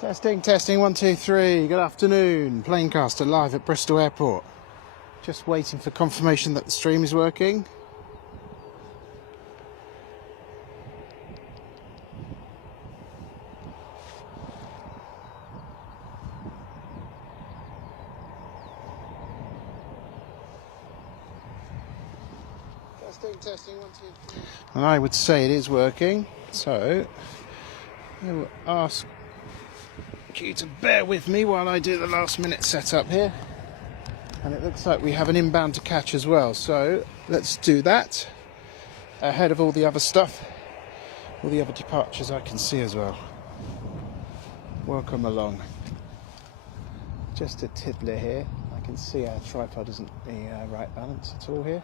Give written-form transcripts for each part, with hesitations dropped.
Testing, testing, 1, 2, 3. Good afternoon. Planecaster live at Bristol Airport. Just waiting for confirmation that the stream is working. Testing, testing, 1, 2, 3. And I would say it is working. So I will ask you to bear with me while I do the last minute setup here. And it looks like we have an inbound to catch as well, so let's do that ahead of all the other stuff, all the other departures I can see as well. Welcome along. Just a tiddler here. I can see our tripod isn't the right balance at all here.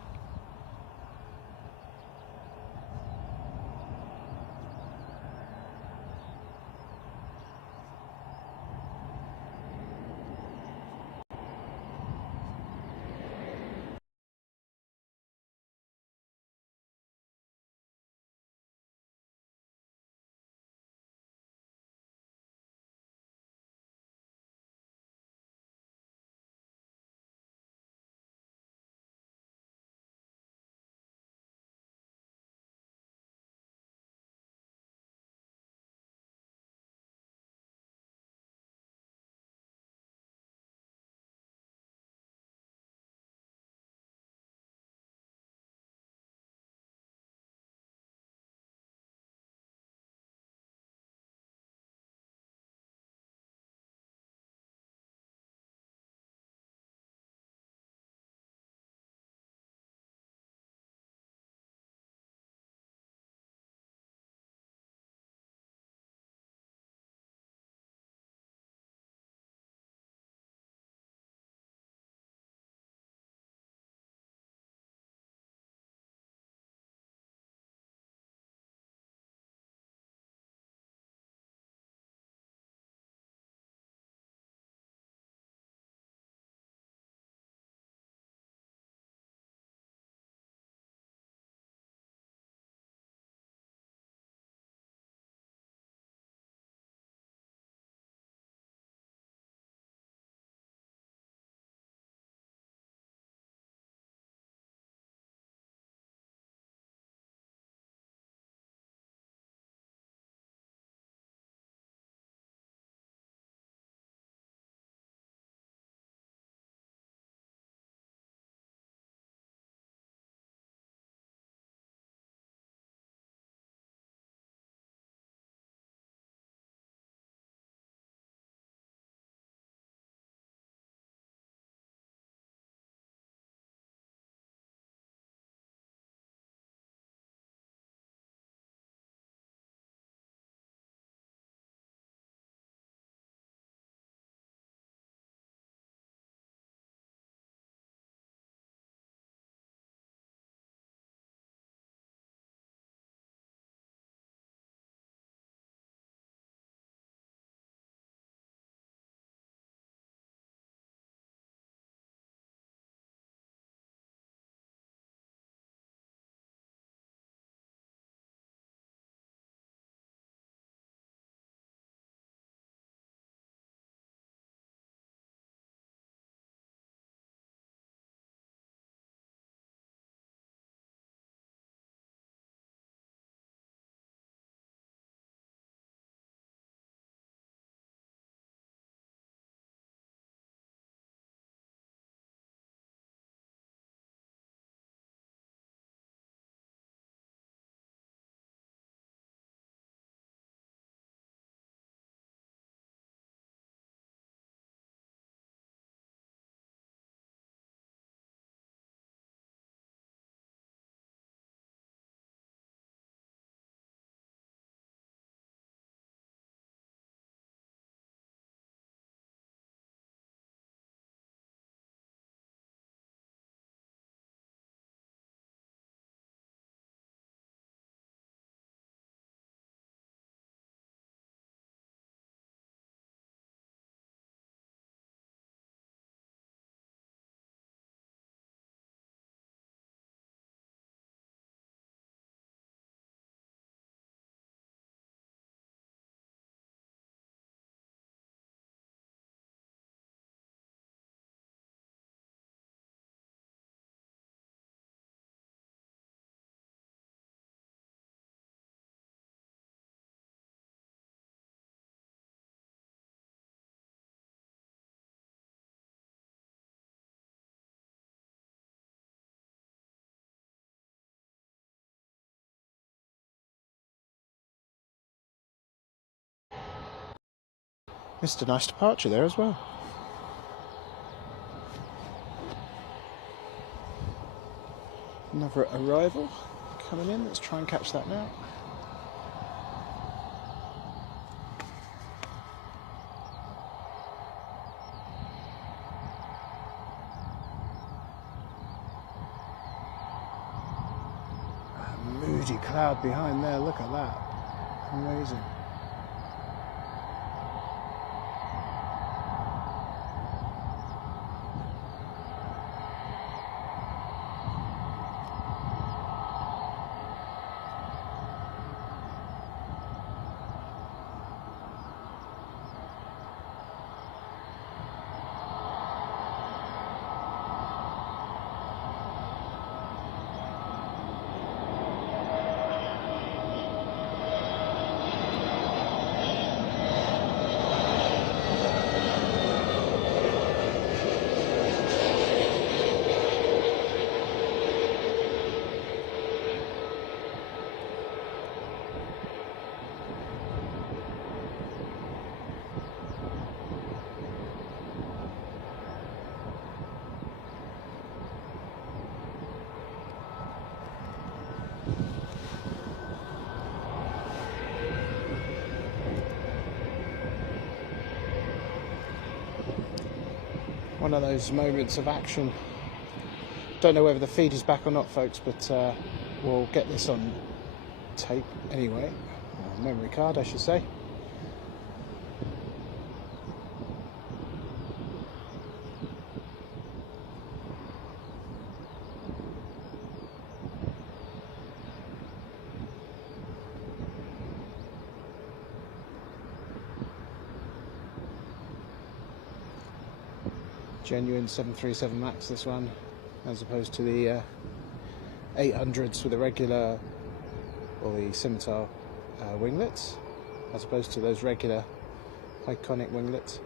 Missed a nice departure there as well. Another arrival coming in. Let's try and catch that now. A moody cloud behind there. Look at that. Amazing. One of those moments of action. Don't know whether the feed is back or not, folks, but we'll get this on tape anyway. Memory card, I should say. Genuine 737 MAX, this one, as opposed to the 800s with the regular or the scimitar winglets, as opposed to those regular iconic winglets.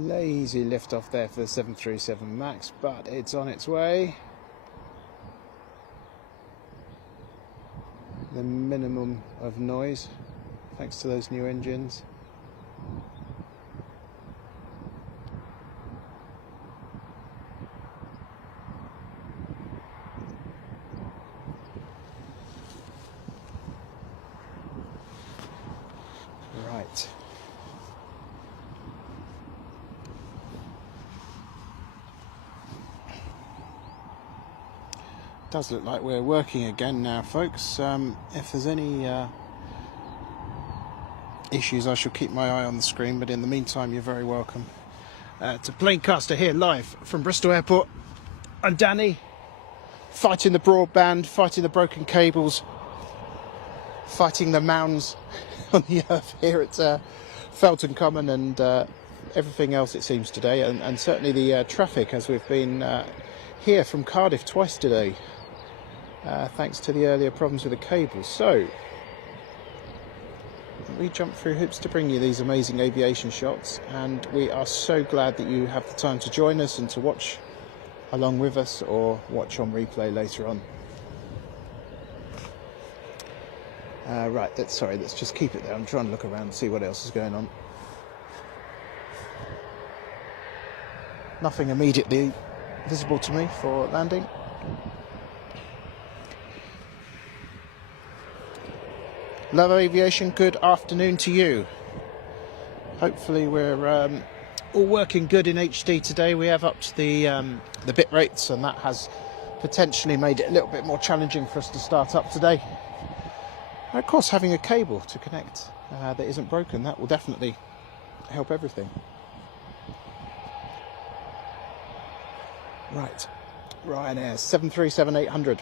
Lazy lift off there for the 737 MAX, but it's on its way. The minimum of noise thanks to those new engines. Right. Does look like we're working again now, folks. If there's any issues, I shall keep my eye on the screen, but in the meantime, you're very welcome to Planecaster here live from Bristol Airport. I'm Danny, fighting the broadband, fighting the broken cables, fighting the mounds on the earth here at Felton Common and everything else it seems today, and certainly the traffic, as we've been here from Cardiff twice today. Thanks to the earlier problems with the cables. So we jump through hoops to bring you these amazing aviation shots, and we are so glad that you have the time to join us and to watch along with us or watch on replay later on. Right, let's just keep it there. I'm trying to look around and see what else is going on. Nothing immediately visible to me for landing. Love Aviation, good afternoon to you. Hopefully we're all working good in HD today. We have upped the bit rates, and that has potentially made it a little bit more challenging for us to start up today. And of course, having a cable to connect that isn't broken, that will definitely help everything. Right, Ryanair 737-800.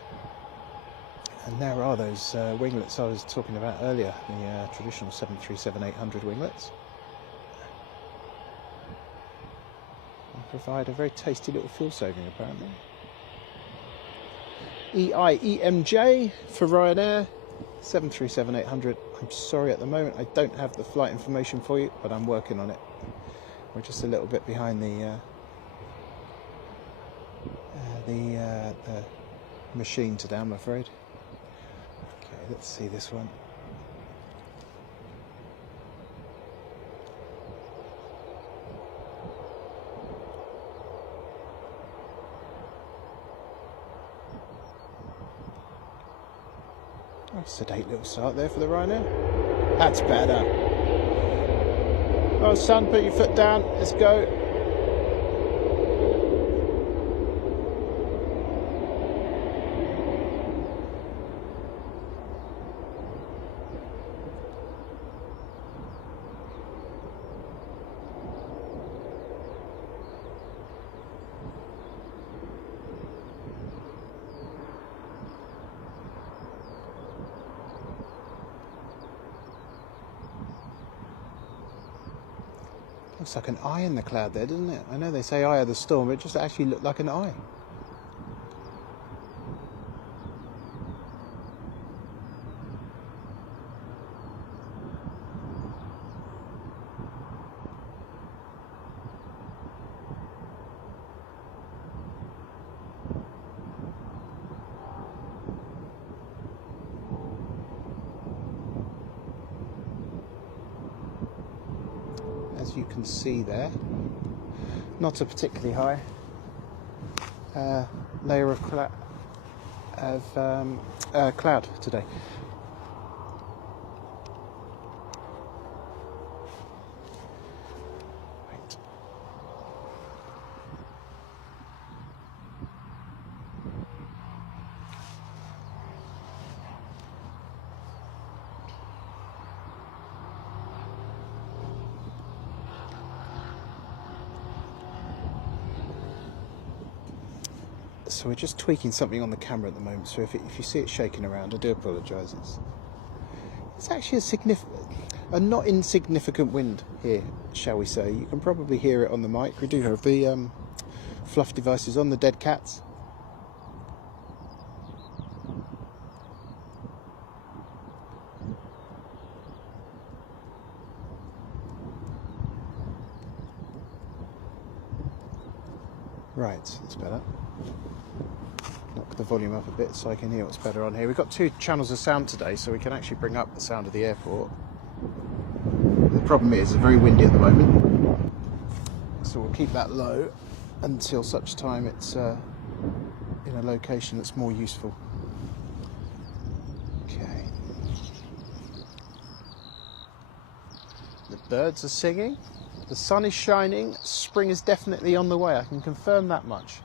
And there are those winglets I was talking about earlier, the traditional 737-800 winglets. And provide a very tasty little fuel saving, apparently. EIEMJ for Ryanair 737-800. I'm sorry, at the moment I don't have the flight information for you, but I'm working on it. We're just a little bit behind the machine today, I'm afraid. Okay, let's see this one. Oh, sedate little start there for the Ryanair. That's better. Oh, son, put your foot down. Let's go. Looks like an eye in the cloud there, doesn't it? I know they say eye of the storm, but it just actually looked like an eye. As you can see there, not a particularly high layer of cloud today. Right. So we're just tweaking something on the camera at the moment, so if you see it shaking around, I do apologise. It's actually a not insignificant wind here, shall we say. You can probably hear it on the mic. We do have the fluff devices on, the dead cats. Right, that's better. Knock the volume up a bit so I can hear what's better on here. We've got 2 channels of sound today, so we can actually bring up the sound of the airport. The problem is it's very windy at the moment, so we'll keep that low until such time it's in a location that's more useful. Okay. The birds are singing, the sun is shining, spring is definitely on the way, I can confirm that much.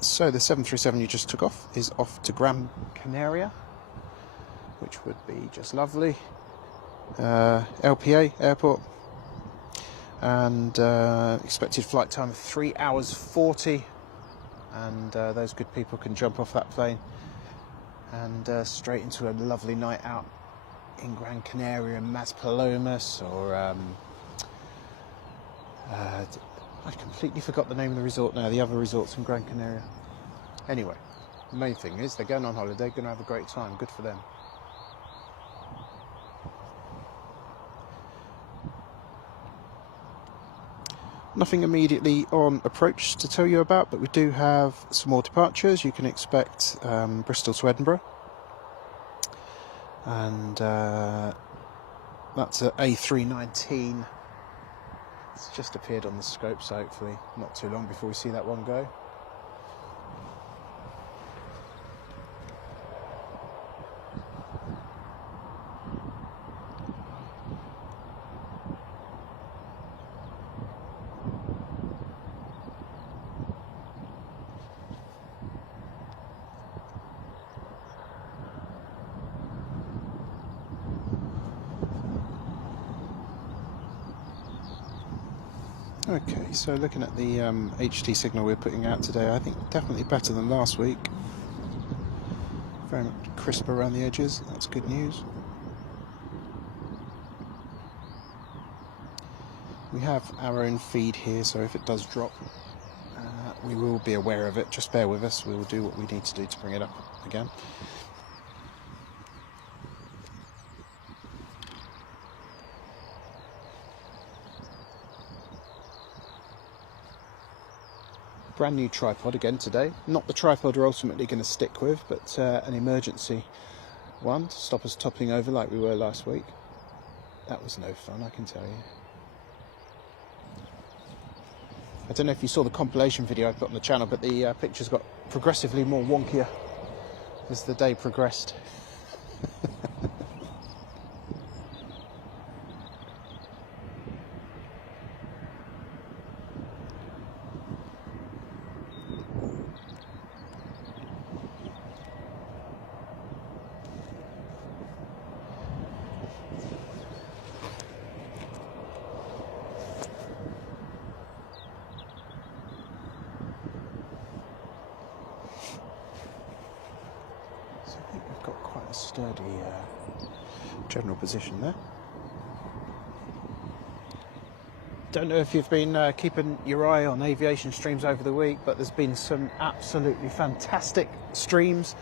So the 737 you just took off is off to Gran Canaria, which would be just lovely. LPA airport, and expected flight time of 3 hours 40, and those good people can jump off that plane and straight into a lovely night out in Gran Canaria and Maspalomas, or I completely forgot the name of the resort now, the other resorts in Gran Canaria. Anyway, the main thing is they're going on holiday, going to have a great time, good for them. Nothing immediately on approach to tell you about, but we do have some more departures. You can expect Bristol to Edinburgh, and that's at A319. It's just appeared on the scope, so hopefully not too long before we see that one go. Okay, so looking at the HT signal we're putting out today, I think definitely better than last week. Very much crisp around the edges, that's good news. We have our own feed here, so if it does drop, we will be aware of it. Just bear with us, we will do what we need to do to bring it up again. Brand new tripod again today. Not the tripod we're ultimately going to stick with, but an emergency one to stop us toppling over like we were last week. That was no fun, I can tell you. I don't know if you saw the compilation video I put on the channel, but the pictures got progressively more wonkier as the day progressed. Sturdy general position there. Don't know if you've been keeping your eye on aviation streams over the week, but there's been some absolutely fantastic streams.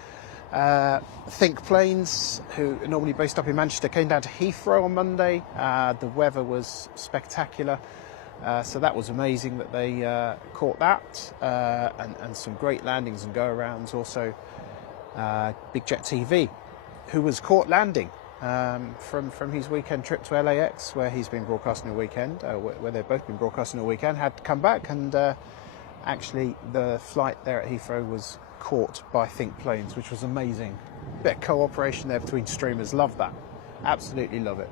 Think Planes, who are normally based up in Manchester, came down to Heathrow on Monday. The weather was spectacular, so that was amazing that they caught that, and some great landings and go-arounds. Also, Big Jet TV, who was caught landing from his weekend trip to LAX, where he's been broadcasting a weekend, where they've both been broadcasting a weekend, had to come back, and actually the flight there at Heathrow was caught by Think Planes, which was amazing. Bit of cooperation there between streamers, love that, absolutely love it.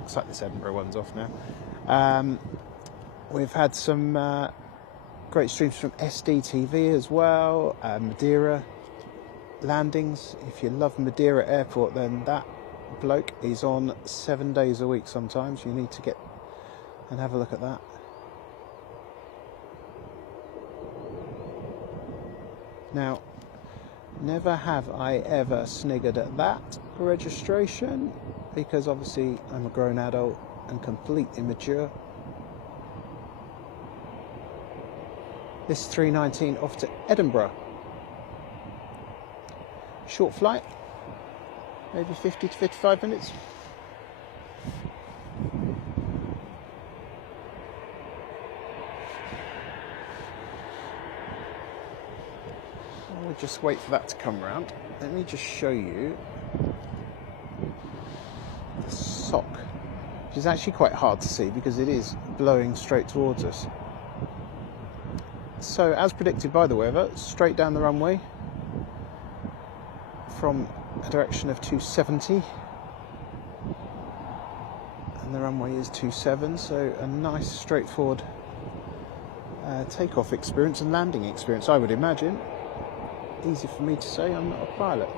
Looks like this Edinburgh one's off now. We've had some great streams from SDTV as well, Madeira landings. If you love Madeira Airport, then that bloke is on 7 days a week sometimes. You need to get and have a look at that. Now, never have I ever sniggered at that registration, because obviously I'm a grown adult and completely mature. This 319 off to Edinburgh. Short flight, maybe 50 to 55 minutes. We'll just wait for that to come round. Let me just show you the sock, which is actually quite hard to see because it is blowing straight towards us. So, as predicted by the weather, straight down the runway from a direction of 270, and the runway is 27, so a nice straightforward takeoff experience and landing experience, I would imagine. Easy for me to say, I'm not a pilot.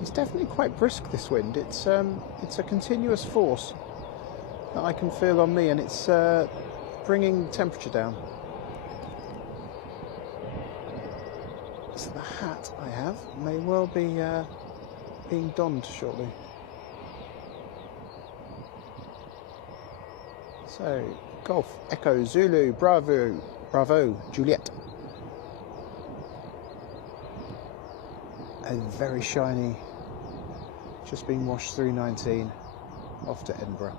It's definitely quite brisk, this wind. It's a continuous force that I can feel on me, and it's bringing temperature down. So the hat I have may well be being donned shortly. So, Golf, Echo, Zulu, Bravo, Bravo, Juliet. A very shiny, just been washed through 19, off to Edinburgh.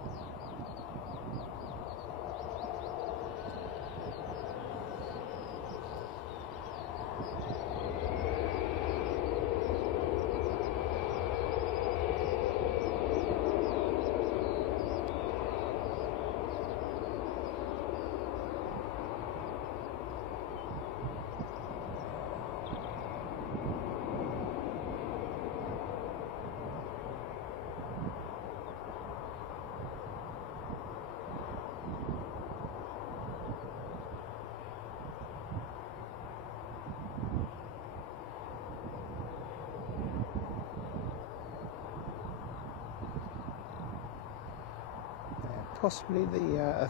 Possibly the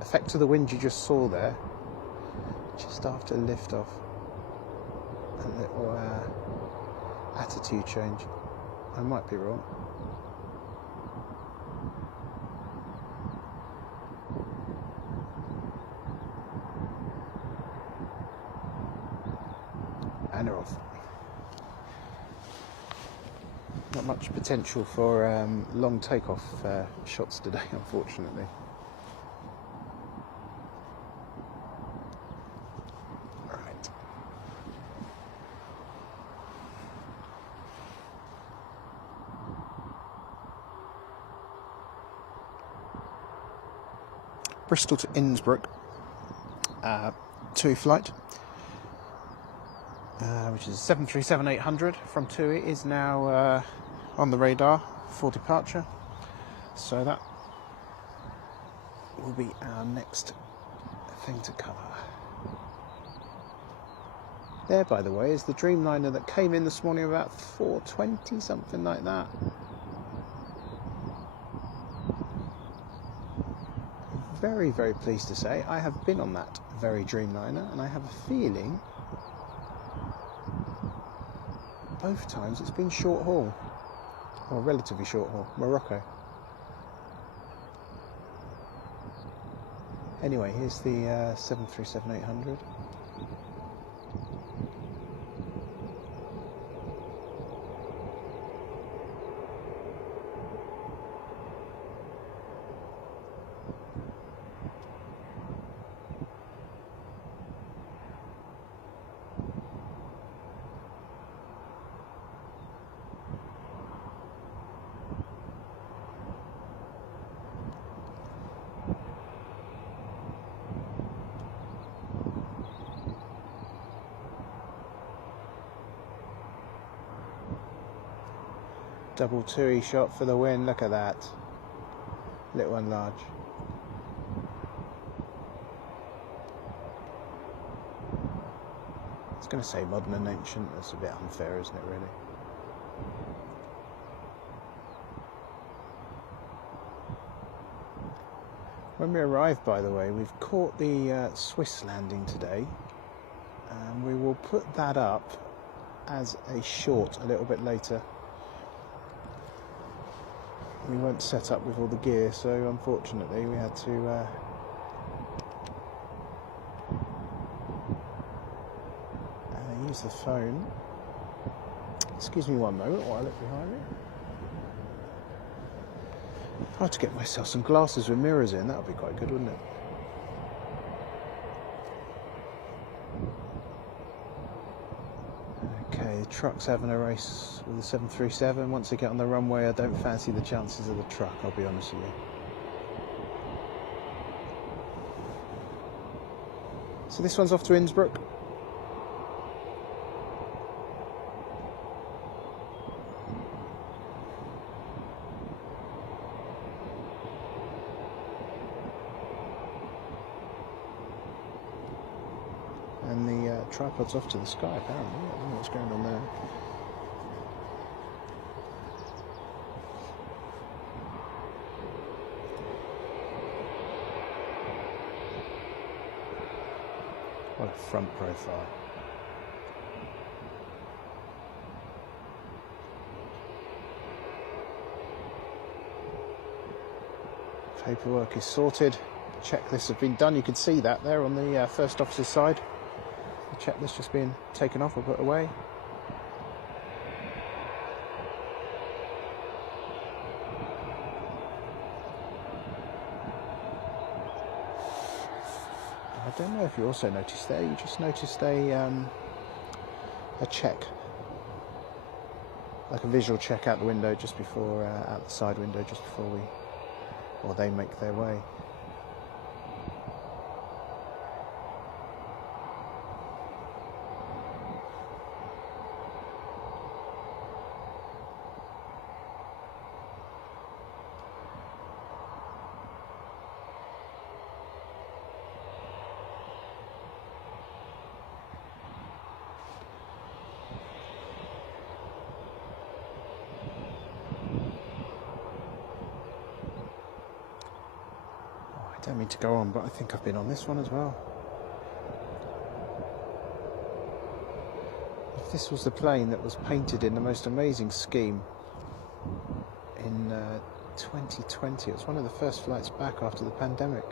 effect of the wind you just saw there, just after liftoff. A little attitude change. I might be wrong. And they're off. Not much potential for long takeoff shots today, unfortunately. Right. Bristol to Innsbruck, TUI flight, which is 737-800 from TUI, is now on the radar for departure. So that will be our next thing to cover. There, by the way, is the Dreamliner that came in this morning about 4:20, something like that. Very, very pleased to say I have been on that very Dreamliner, and I have a feeling both times it's been short haul, or relatively short haul, Morocco. Anyway, here's the 737-800. Double TUI shot for the win, look at that. Little and large. I was going to say modern and ancient, that's a bit unfair, isn't it, really? When we arrived, by the way, we've caught the Swiss landing today, and we will put that up as a short a little bit later. We weren't set up with all the gear, so unfortunately we had to use the phone. Excuse me one moment while I look behind me. I had to get myself some glasses with mirrors in, that would be quite good, wouldn't it? Okay, the truck's having a race with the 737. Once they get on the runway, I don't fancy the chances of the truck, I'll be honest with you. So this one's off to Innsbruck. And the tripod's off to the sky, apparently. I don't know what's going on there. What a front profile. Paperwork is sorted. Checklists have been done. You can see that there on the first officer's side. The checklist just being taken off or put away. I don't know if you also noticed there. You just noticed a check, like a visual check out the window just before, out the side window just before they make their way. I don't mean to go on, but I think I've been on this one as well. If this was the plane that was painted in the most amazing scheme in 2020, it was one of the first flights back after the pandemic.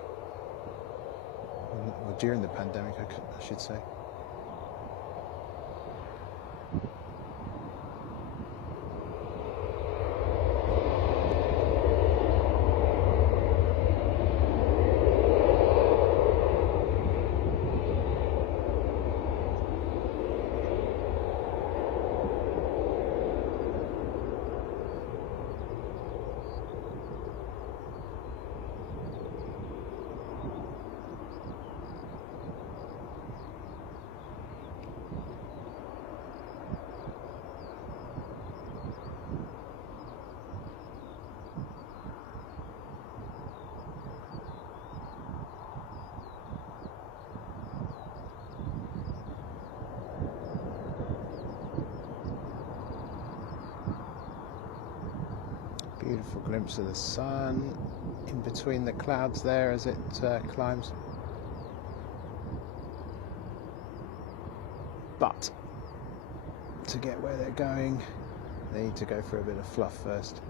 Or during the pandemic, I should say. Beautiful glimpse of the sun in between the clouds there as it climbs. But to get where they're going, they need to go for a bit of fluff first.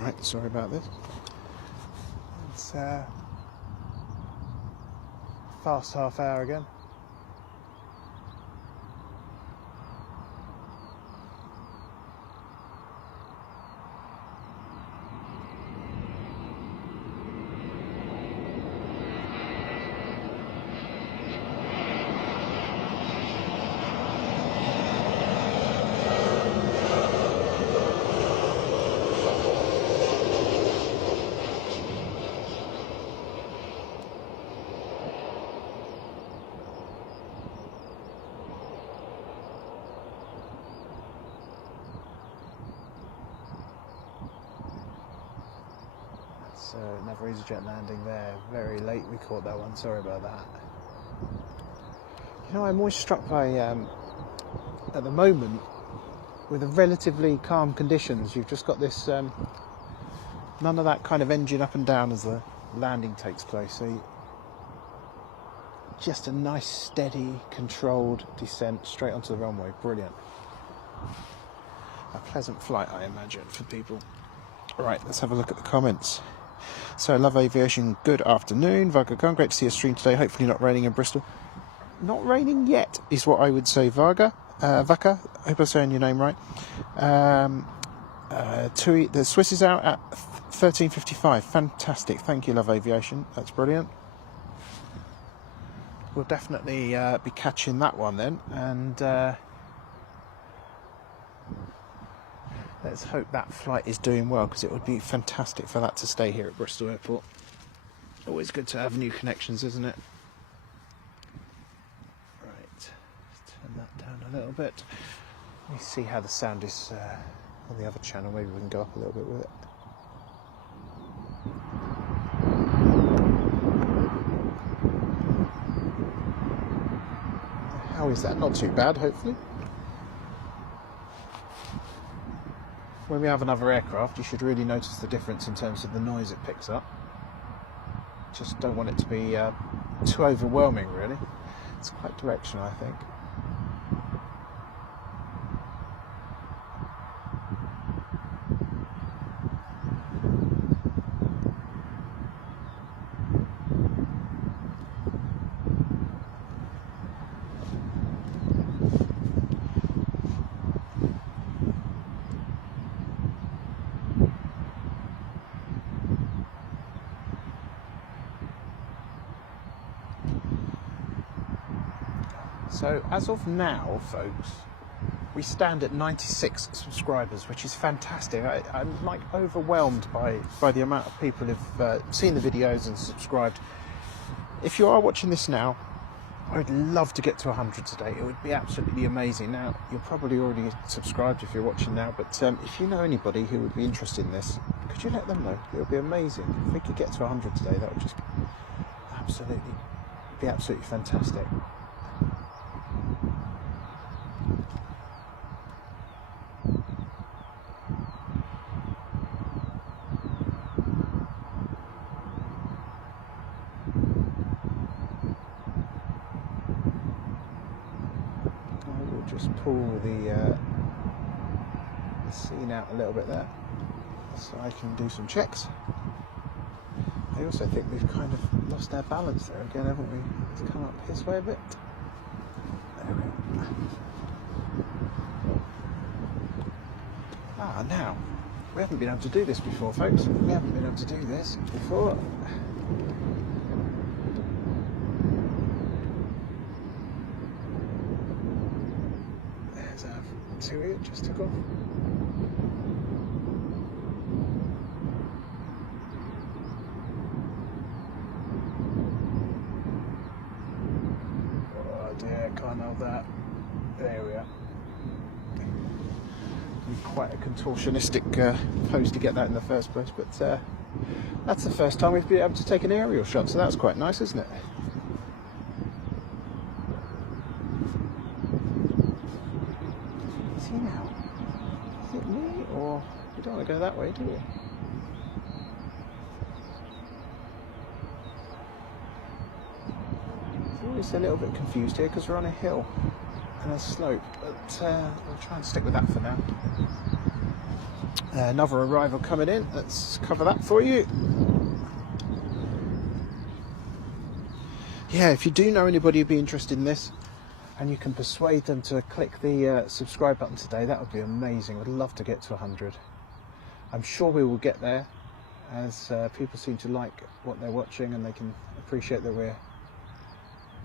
Right, sorry about this. It's fast half hour again. So another EasyJet landing there, very late we caught that one, sorry about that. You know, I'm always struck by, at the moment, with the relatively calm conditions, you've just got this, none of that kind of engine up and down as the landing takes place, so just a nice steady, controlled descent straight onto the runway, brilliant. A pleasant flight, I imagine, for people. Right, let's have a look at the comments. So, Love Aviation, good afternoon. Varga Khan, great to see a stream today. Hopefully not raining in Bristol. Not raining yet, is what I would say, Varga. Vaka, I hope I'm saying your name right. The Swiss is out at 13:55. Fantastic. Thank you, Love Aviation. That's brilliant. We'll definitely be catching that one then. And let's hope that flight is doing well, because it would be fantastic for that to stay here at Bristol Airport. Always good to have new connections, isn't it? Right, let's turn that down a little bit. Let me see how the sound is on the other channel. Maybe we can go up a little bit with it. How is that? Not too bad, hopefully. When we have another aircraft, you should really notice the difference in terms of the noise it picks up. Just don't want it to be too overwhelming, really. It's quite directional, I think. So as of now, folks, we stand at 96 subscribers, which is fantastic. I'm like overwhelmed by the amount of people who've seen the videos and subscribed. If you are watching this now, I would love to get to 100 today. It would be absolutely amazing. Now, you're probably already subscribed if you're watching now, but if you know anybody who would be interested in this, could you let them know? It would be amazing. If we could get to 100 today, that would just be absolutely fantastic. Just pull the scene out a little bit there so I can do some checks. I also think we've kind of lost our balance there again, haven't we? Let's come up this way a bit. There we go. Now, we haven't been able to do this before, folks. We haven't been able to do this before. See where it just took off. Oh dear, can't hold that. There we are. Quite a contortionistic pose to get that in the first place, but that's the first time we've been able to take an aerial shot, so that's quite nice, isn't it? Now, is it me, or you don't want to go that way, do you? I'm always a little bit confused here because we're on a hill and a slope, but we'll try and stick with that for now. Another arrival coming in, let's cover that for you. Yeah, if you do know anybody who'd be interested in this, and you can persuade them to click the subscribe button today, that would be amazing. I'd love to get to 100. I'm sure we will get there, as people seem to like what they're watching and they can appreciate that we're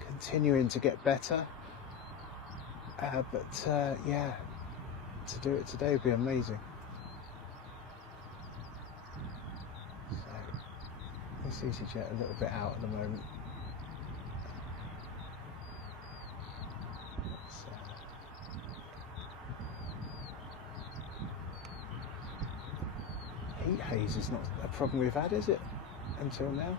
continuing to get better. Yeah, to do it today would be amazing. So, this EasyJet a little bit out at the moment. Heat haze is not a problem we've had, is it? Until now.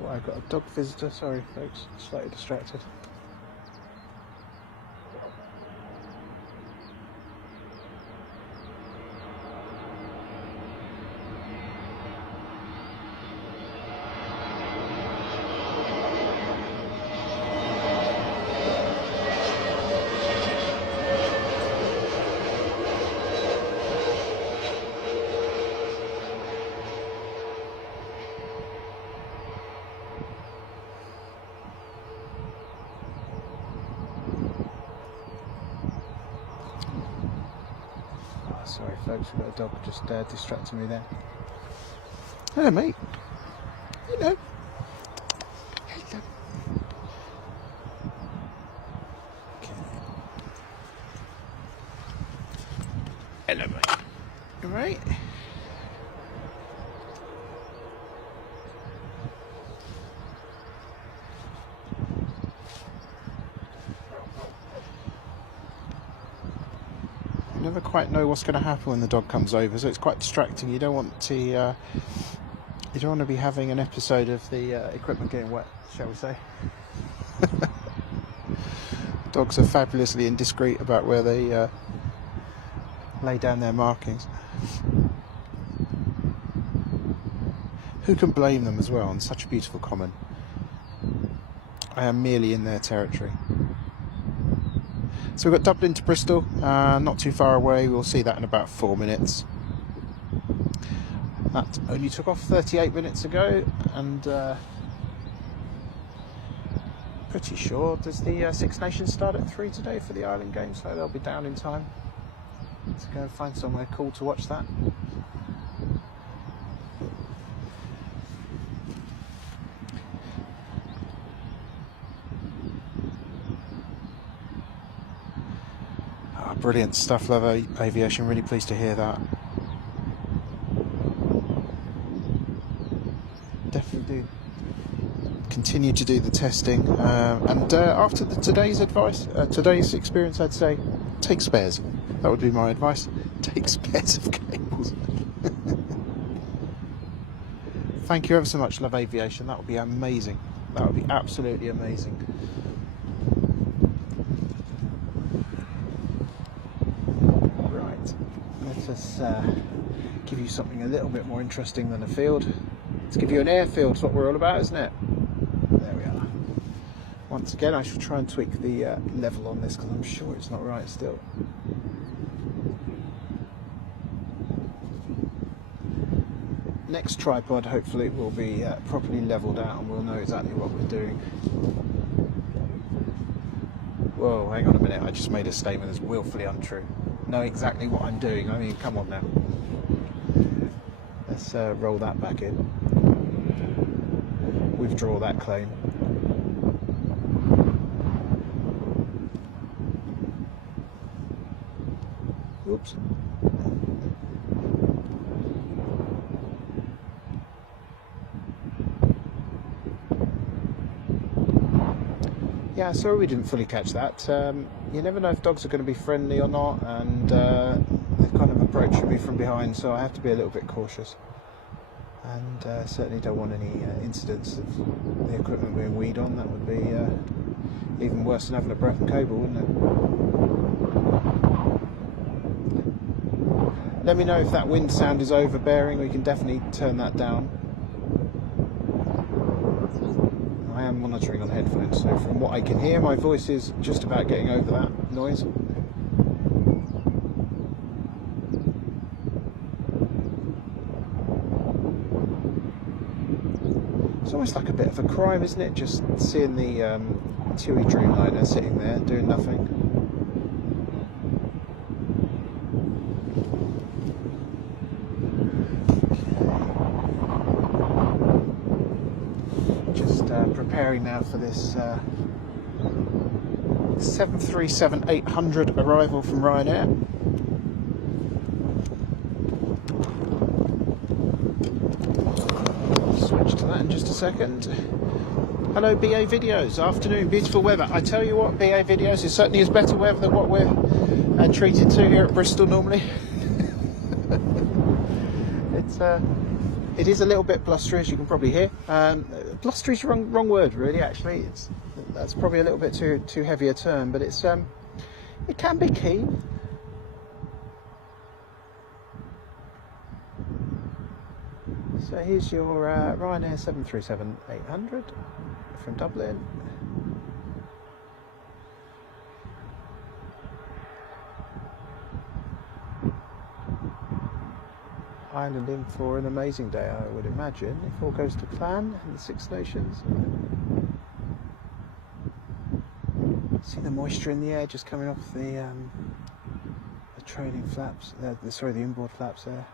Oh, I've got a dog visitor. Sorry, folks. Slightly distracted. Sorry folks, we've got a dog just distracting me there. Hello mate. Hello. Hello. Okay. Hello mate. You alright? You never quite know what's going to happen when the dog comes over, so it's quite distracting. You don't want to be having an episode of the equipment getting wet, shall we say. Dogs are fabulously indiscreet about where they lay down their markings. Who can blame them as well on such a beautiful common? I am merely in their territory. So we've got Dublin to Bristol, not too far away. We'll see that in about 4 minutes. That only took off 38 minutes ago, and pretty sure does the Six Nations start at 3 today for the Island Games, so they'll be down in time to go and find somewhere cool to watch that. Brilliant stuff, Love Aviation. Really pleased to hear that. Definitely do continue to do the testing, and after today's experience, I'd say take spares. That would be my advice. Take spares of cables. Thank you ever so much, Love Aviation. That would be amazing. That would be absolutely amazing. Right, let us give you something a little bit more interesting than a field. Let's give you an airfield. That's what we're all about, isn't it? There we are. Once again, I shall try and tweak the level on this because I'm sure it's not right still. Next tripod hopefully will be properly leveled out and we'll know exactly what we're doing. Whoa, hang on a minute, I just made a statement that's willfully untrue. Know exactly what I'm doing, I mean, come on now. Let's roll that back in. Withdraw that claim. Oops. Yeah, sorry we didn't fully catch that. You never know if dogs are going to be friendly or not, and they're kind of approaching me from behind, so I have to be a little bit cautious. And certainly don't want any incidents of the equipment being weed on. That would be even worse than having a broken cable, wouldn't it? Let me know if that wind sound is overbearing. We can definitely turn that down. I am monitoring on headphones, so from what I can hear, my voice is just about getting over that noise. It's almost like a bit of a crime, isn't it? Just seeing the TUI Dreamliner sitting there doing nothing. Preparing now for this 737-800 arrival from Ryanair. Switch to that in just a second. Hello BA Videos, afternoon, beautiful weather. I tell you what, BA Videos, it certainly is better weather than what we're treated to here at Bristol normally. It is a little bit blustery, as you can probably hear. Blustery is the wrong word, really. Actually, that's probably a little bit too heavy a term, but it can be keen. So here's your Ryanair 737-800 from Dublin. Ireland in for an amazing day, I would imagine, if all goes to plan in the Six Nations. See the moisture in the air just coming off the trailing flaps, the inboard flaps there.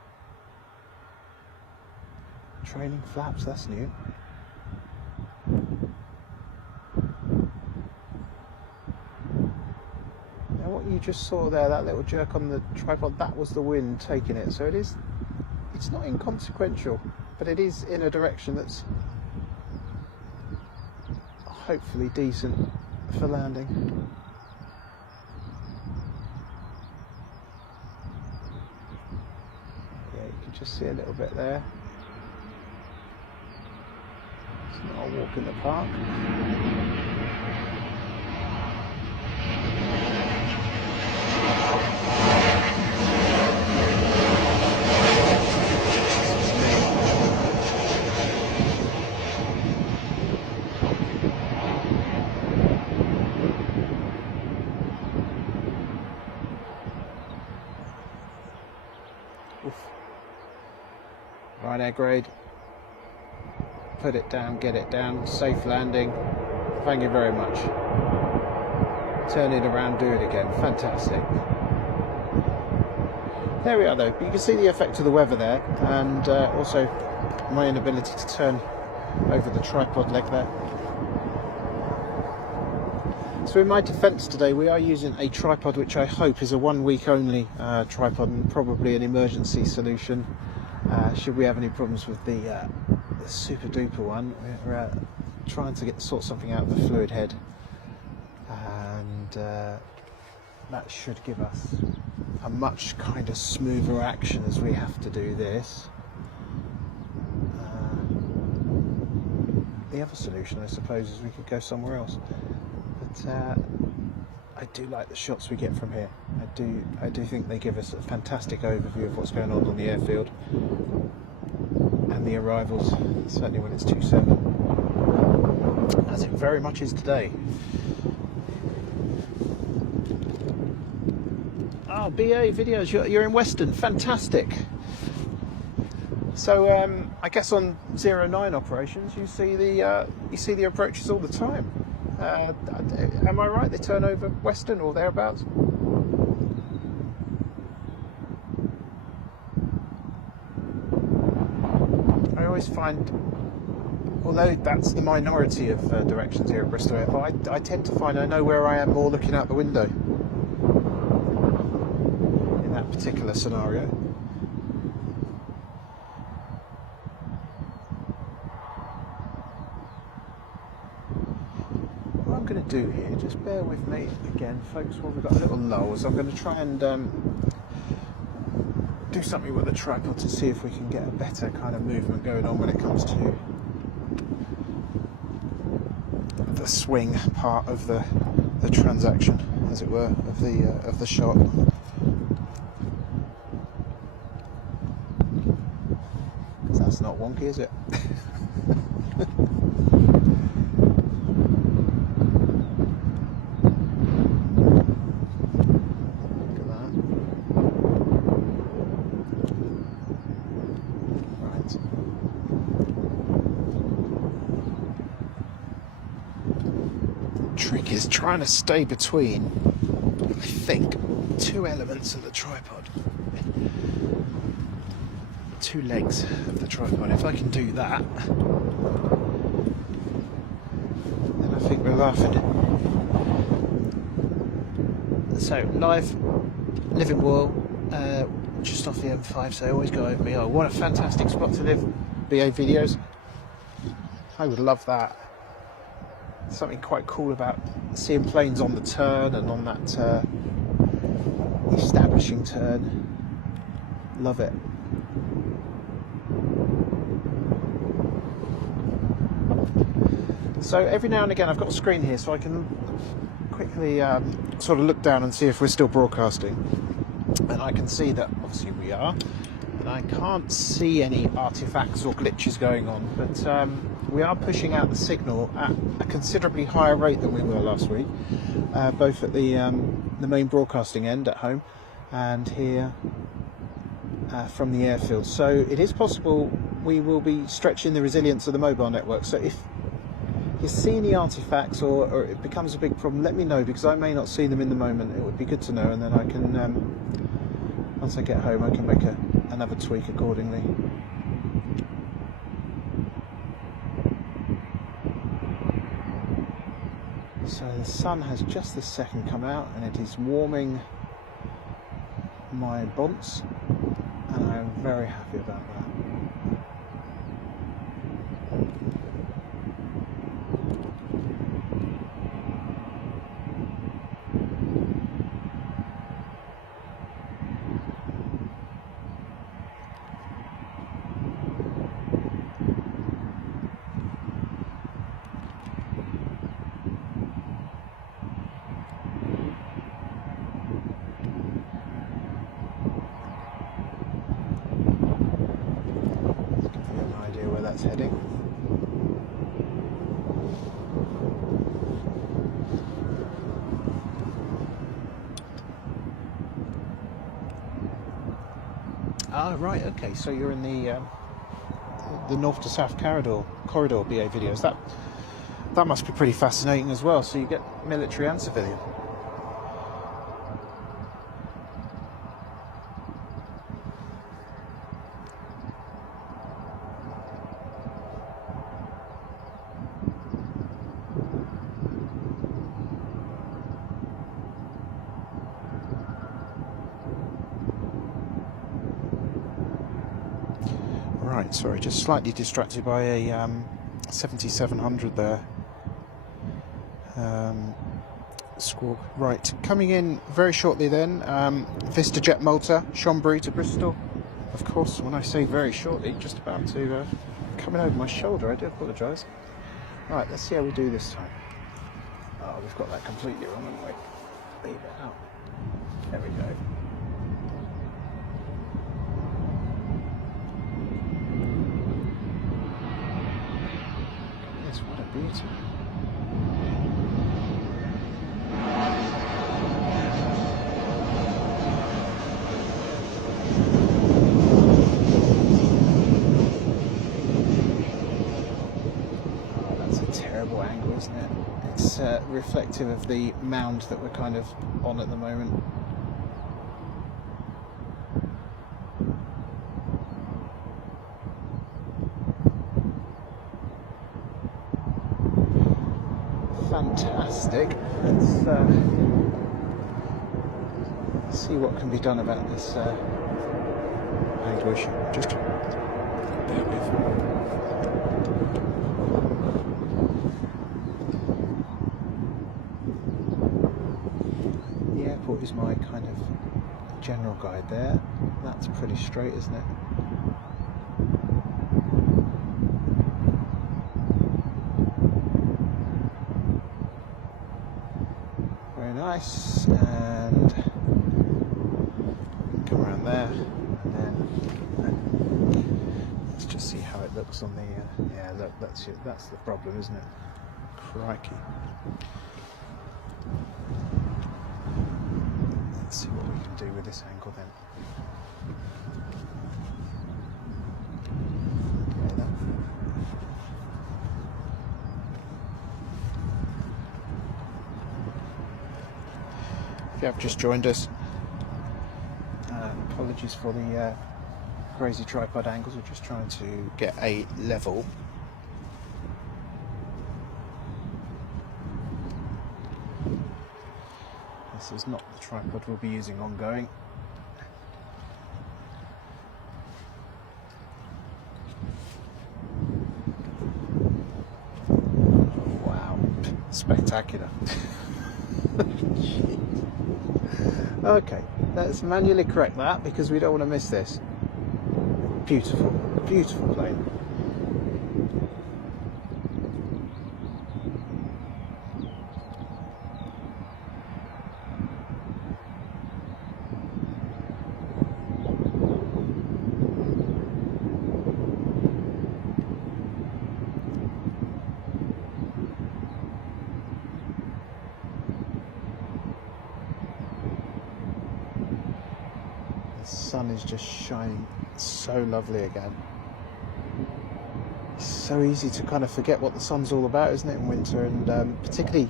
Trailing flaps, that's new. Now what you just saw there, that little jerk on the tripod, that was the wind taking it, so it's not inconsequential, but it is in a direction that's hopefully decent for landing. Yeah, you can just see a little bit there. It's not a walk in the park. Ryanair grade, put it down, get it down, safe landing, thank you very much. Turn it around, do it again, fantastic. There we are though, you can see the effect of the weather there, and also my inability to turn over the tripod leg there. So in my defence today, we are using a tripod which I hope is a 1 week only tripod, and probably an emergency solution should we have any problems with the super duper one. We're trying to sort something out with the fluid head, and that should give us a much kind of smoother action as we have to do this. The other solution, I suppose, is we could go somewhere else. But I do like the shots we get from here. I do think they give us a fantastic overview of what's going on the airfield and the arrivals, certainly when it's 2-7, as it very much is today. Oh, BA videos, you're in Western, fantastic. So I guess on 09 operations, you see the approaches all the time. Am I right? They turn over Western or thereabouts? I always find, although that's the minority of directions here at Bristol Airport, I tend to find I know where I am more looking out the window in that particular scenario. What I'm going to do here, just bear with me again, folks, while we've got a little lull, so I'm going to try and do something with the tripod to see if we can get a better kind of movement going on when it comes to the swing part of the transaction, as it were, of the shot. Because that's not wonky, is it? Trick is trying to stay between, I think, two elements of the tripod, two legs of the tripod. If I can do that, then I think we're laughing. So live, living wall, just off the M5, so always go over me. Oh, what a fantastic spot to live. BA videos, I would love that. Something quite cool about seeing planes on the turn and on that establishing turn. Love it. So every now and again I've got a screen here so I can quickly sort of look down and see if we're still broadcasting, and I can see that obviously we are, and I can't see any artifacts or glitches going on, but we are pushing out the signal at a considerably higher rate than we were last week, both at the main broadcasting end at home and here from the airfield. So it is possible we will be stretching the resilience of the mobile network. So if you see any artifacts or it becomes a big problem, let me know, because I may not see them in the moment. It would be good to know, and then I can, once I get home, I can make another tweak accordingly. So the sun has just this second come out and it is warming my bonds, and I am very happy about that. That's heading. Ah, right, okay, so you're in the north to south corridor BA videos. That must be pretty fascinating as well, so you get military and civilian. Sorry, just slightly distracted by a 7700 there. Squawk. Right, coming in very shortly then, VistaJet Malta, Chambéry to Bristol. Of course, when I say very shortly, just about to coming over my shoulder, I do apologise. Right, let's see how we do this time. Oh, we've got that completely wrong, haven't we? Leave it out. There we go. Yes, what a beauty. Angle, isn't it? It's reflective of the mound that we're kind of on at the moment. Fantastic. Let's see what can be done about this angle issue. Just bear with. Is my kind of general guide there. That's pretty straight, isn't it? Very nice. And come around there, and then let's just see how it looks on the. Yeah, look, that's the problem, isn't it? Crikey. Let's see what we can do with this angle then. Okay, then. If you have just joined us, apologies for the crazy tripod angles. We're just trying to get a level. This is not the tripod we'll be using ongoing. Oh, wow, spectacular. Okay, let's manually correct that because we don't want to miss this. Beautiful, beautiful plane. The sun is just shining so lovely again. It's so easy to kind of forget what the sun's all about, isn't it, in winter? And particularly,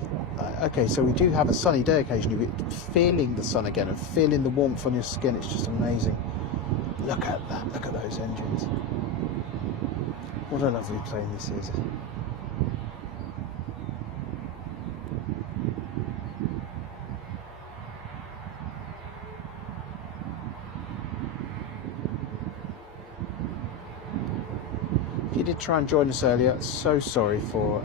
okay, so we do have a sunny day occasionally, but feeling the sun again and feeling the warmth on your skin, it's just amazing. Look at that, look at those engines. What a lovely plane this is. If you did try and join us earlier, so sorry for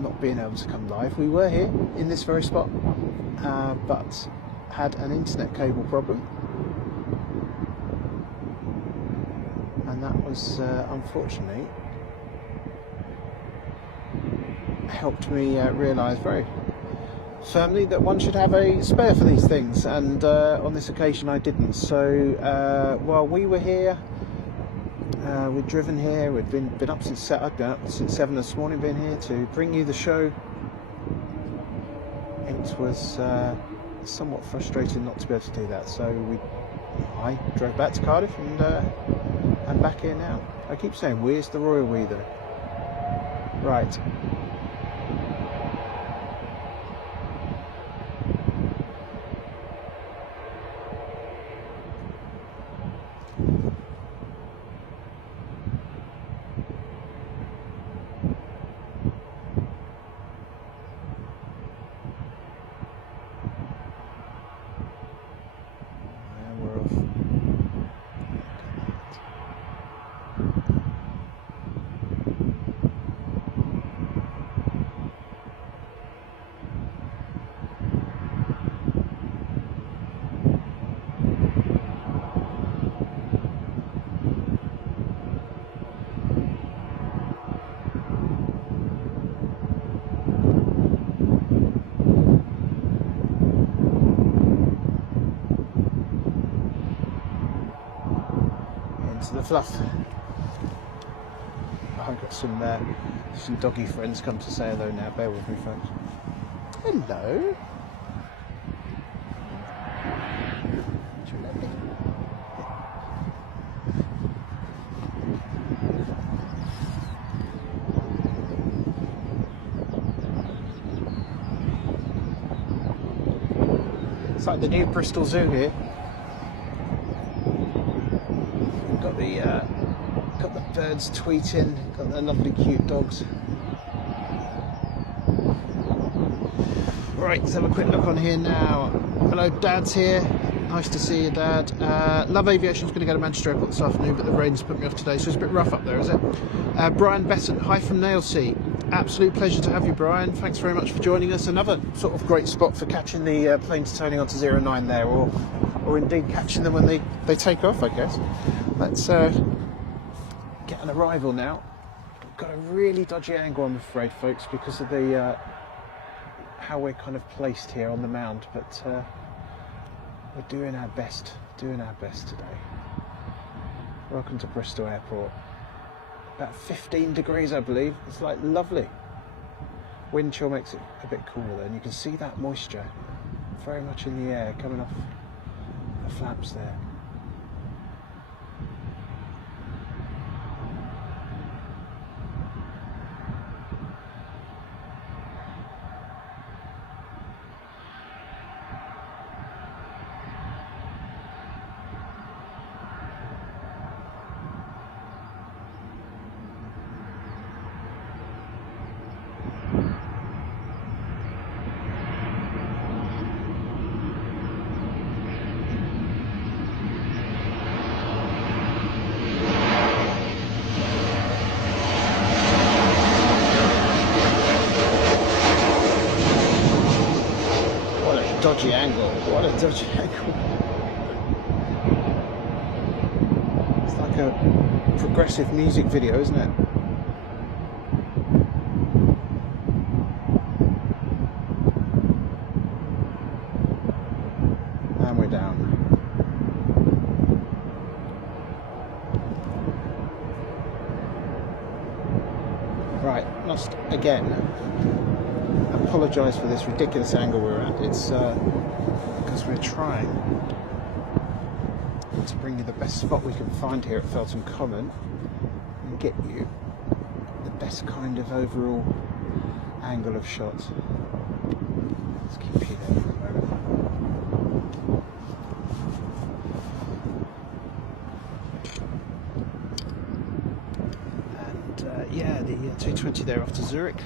not being able to come live. We were here in this very spot, but had an internet cable problem, and that was unfortunately helped me realise very firmly that one should have a spare for these things, and on this occasion I didn't. So while we were here, we'd driven here, we'd been up since 7 this morning, been here to bring you the show. It was somewhat frustrating not to be able to do that, so I drove back to Cardiff, and I'm back here now. I keep saying we, it's the royal we though. Right. fluff. I've got some doggy friends come to say hello now. Bear with me, folks. Hello. It's like the new Bristol Zoo here. Got the birds tweeting, got their lovely cute dogs. Right, let's have a quick look on here now. Hello, Dad's here. Nice to see you, Dad. Love Aviation's going to go to Manchester Airport this afternoon, but the rain's put me off today, so it's a bit rough up there, is it? Brian Besant, hi from Nailsea. Absolute pleasure to have you, Brian. Thanks very much for joining us. Another sort of great spot for catching the planes turning onto 09 there, or indeed catching them when they take off, I guess. Let's get an arrival now. We've got a really dodgy angle, I'm afraid, folks, because of the how we're kind of placed here on the mound, but we're doing our best today. Welcome to Bristol Airport. About 15 degrees, I believe. It's like lovely. Wind chill makes it a bit cooler though, and you can see that moisture very much in the air coming off the flaps there. Dodgy angle. What a dodgy angle. It's like a progressive music video, isn't it? And we're down. Right, must again apologise for this ridiculous angle we're at. It's because we're trying to bring you the best spot we can find here at Feltham Common and get you the best kind of overall angle of shot. Let's keep you there for a moment. And yeah, the 220 there off to Zurich.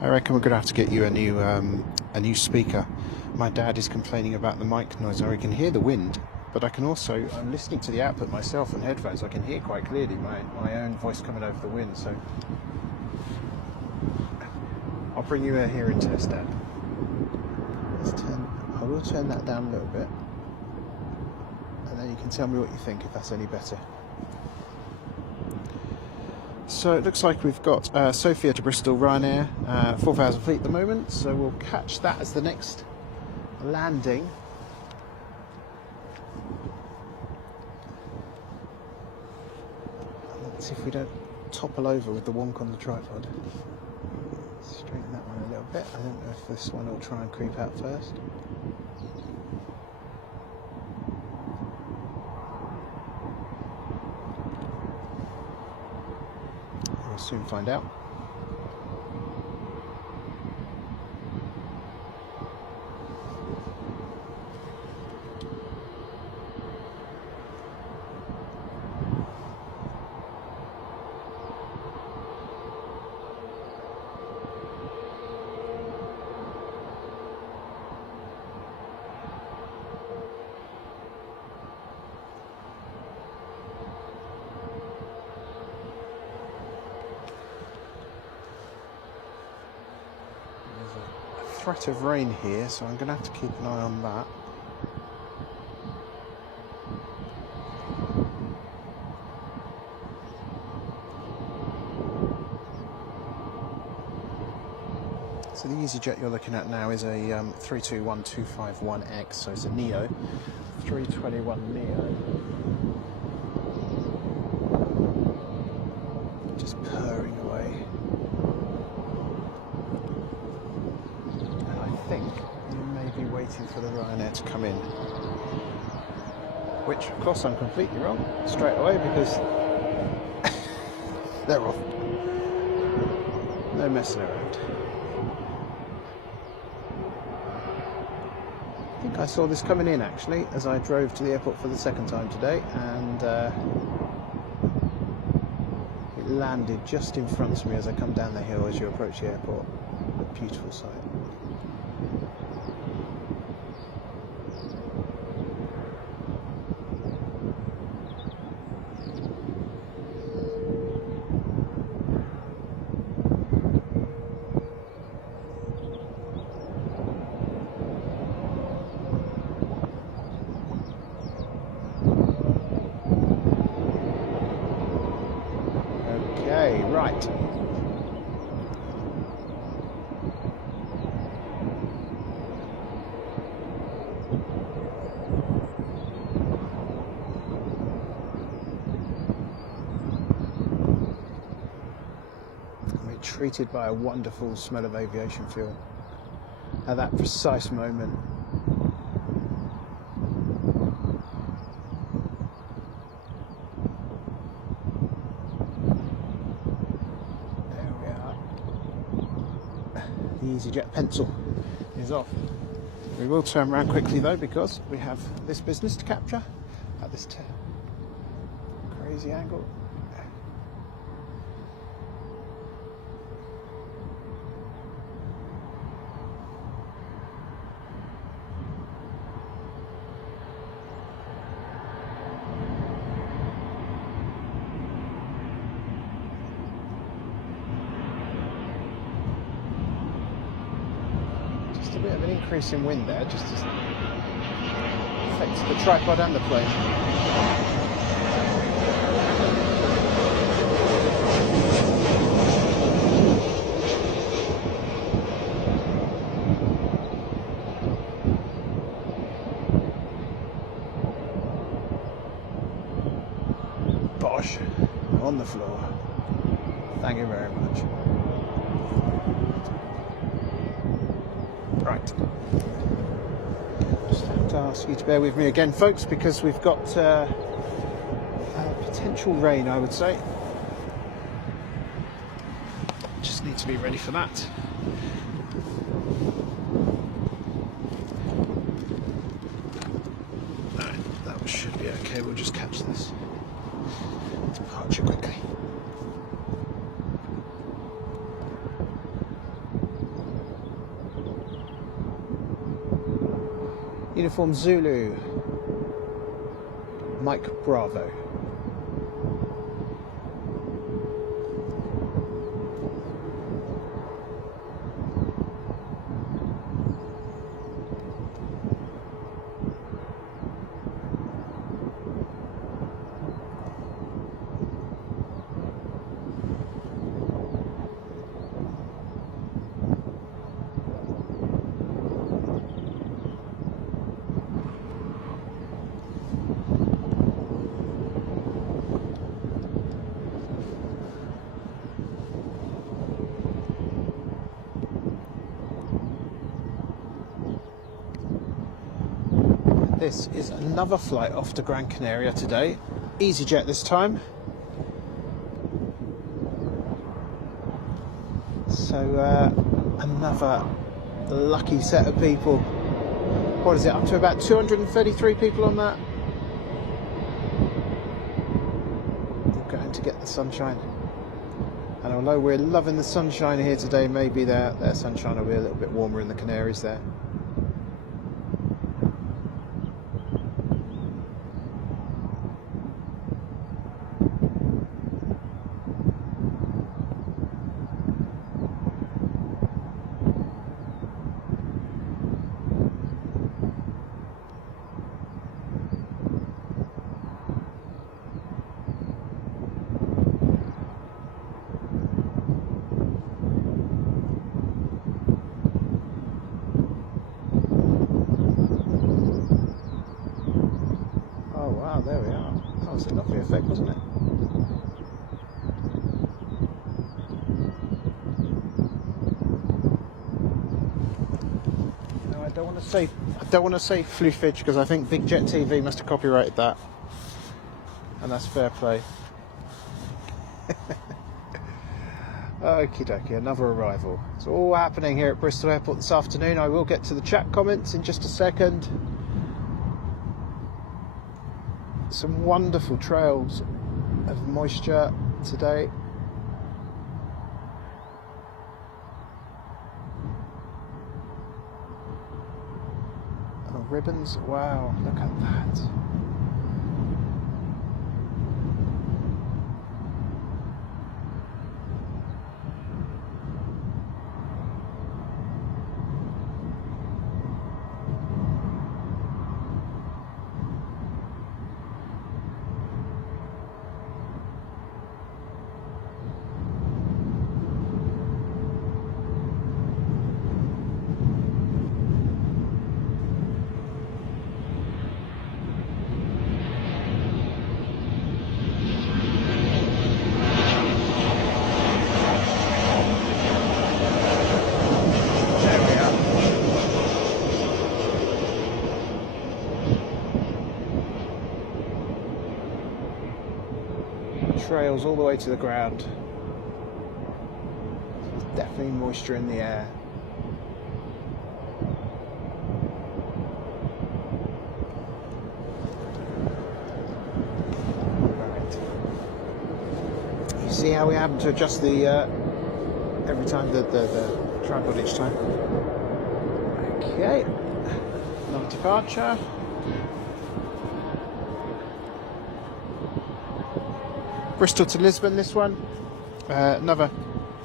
I reckon we're going to have to get you a new speaker. My dad is complaining about the mic noise. I can hear the wind, but I can also, I'm listening to the output myself on headphones. I can hear quite clearly my own voice coming over the wind. So I'll bring you a hearing test, Dad. I will turn that down a little bit, and then you can tell me what you think if that's any better. So it looks like we've got Sofia to Bristol Ryanair, 4,000 feet at the moment, so we'll catch that as the next landing. Let's see if we don't topple over with the wonk on the tripod. Straighten that one a little bit. I don't know if this one will try and creep out first. We'll soon find out. Threat of rain here, so I'm going to have to keep an eye on that. So the EasyJet you're looking at now is a 321251X, so it's a Neo, 321 Neo. Just purring away. And I think you may be waiting for the Ryanair to come in. Which, of course, I'm completely wrong straight away because they're off. No messing around. I think I saw this coming in actually as I drove to the airport for the second time today, and it landed just in front of me as I come down the hill as you approach the airport. A beautiful sight. Okay, right. We're treated by a wonderful smell of aviation fuel at that precise moment. The EasyJet pencil is off. We will turn around quickly though because we have this business to capture at this crazy angle. Just a bit of an increase in wind there, just as affects the tripod and the plane. Bosh, on the floor. Thank you very much. Right. Just have to ask you to bear with me again, folks, because we've got potential rain, I would say. Just need to be ready for that. Alright, that should be okay. We'll just catch this departure quickly. Uniform Zulu, Mike Bravo. This is another flight off to Gran Canaria today. EasyJet this time. So another lucky set of people. What is it, up to about 233 people on that? We're going to get the sunshine. And although we're loving the sunshine here today, maybe their sunshine will be a little bit warmer in the Canaries there. lovely effect, wasn't it? No, I don't want to say floofage because I think Big Jet TV must have copyrighted that, and that's fair play. Okie dokie, another arrival. It's all happening here at Bristol Airport this afternoon. I will get to the chat comments in just a second. Some wonderful trails of moisture today. Oh, ribbons, wow, look at that. Trails all the way to the ground. There's definitely moisture in the air. Right. You see how we happen to adjust the every time the tripod each time. Okay. Another departure. Bristol to Lisbon, this one. Another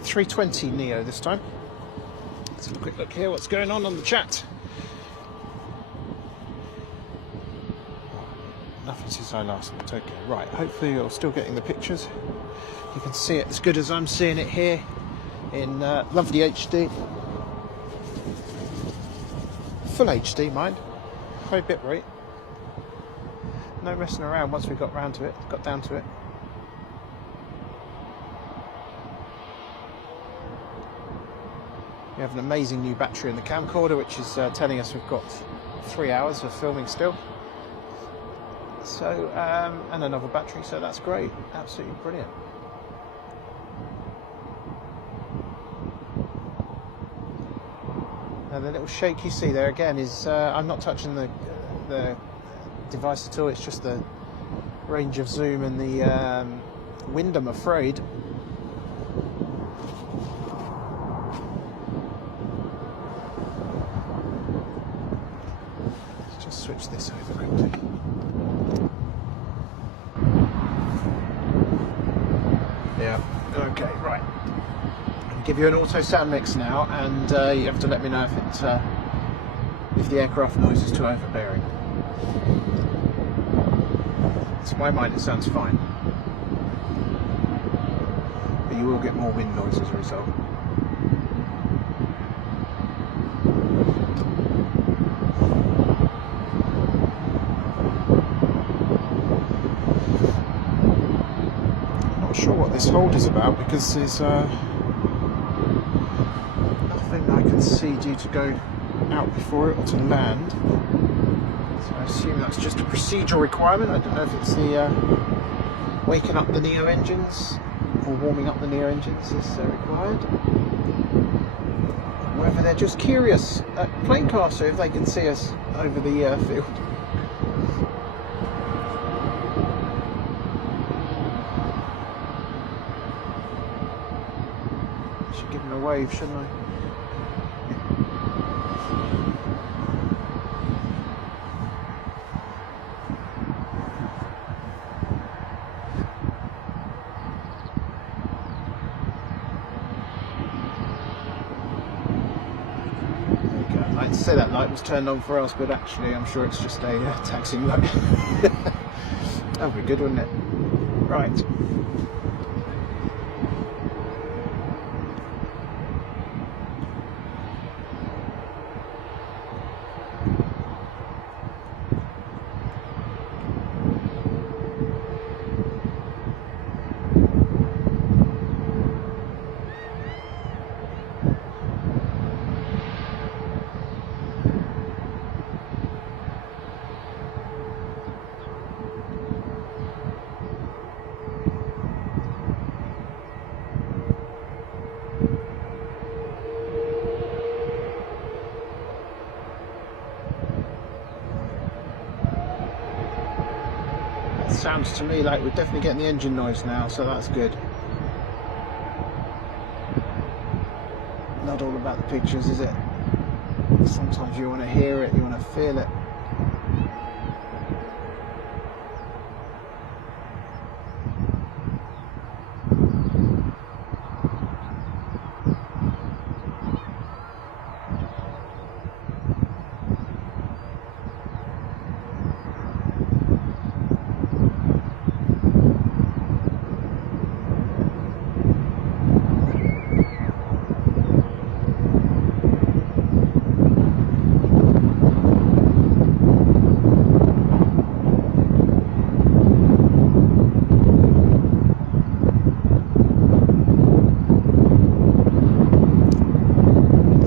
320 Neo this time. Let's have a quick look here, what's going on the chat. Nothing since I last looked. Okay, right, hopefully you're still getting the pictures. You can see it as good as I'm seeing it here in lovely HD. Full HD, mind. High bit rate. No messing around once we got down to it. We have an amazing new battery in the camcorder, which is telling us we've got 3 hours of filming still. So, and another battery, so that's great. Absolutely brilliant. Now the little shake you see there again is, I'm not touching the device at all, it's just the range of zoom and the wind, I'm afraid. Switch this over quickly. Yeah, okay, right. I'll give you an auto sound mix now, and you have to let me know if the aircraft noise is too overbearing. To my mind, it sounds fine, but you will get more wind noise as a result. Sure what this hold is about, because there's nothing I can see due to go out before it or to land, so I assume that's just a procedural requirement. I don't know if it's the waking up the Neo engines or warming up the Neo engines is required, whether they're just curious at Planecaster if they can see us over the airfield. Give him a wave, shouldn't I? Okay, I'd like to say that light was turned on for us, but actually I'm sure it's just a taxiing light. That would be good, wouldn't it? Right. sounds to me like we're definitely getting the engine noise now, so that's good. Not all about the pictures, is it? Sometimes you want to hear it, you want to feel it.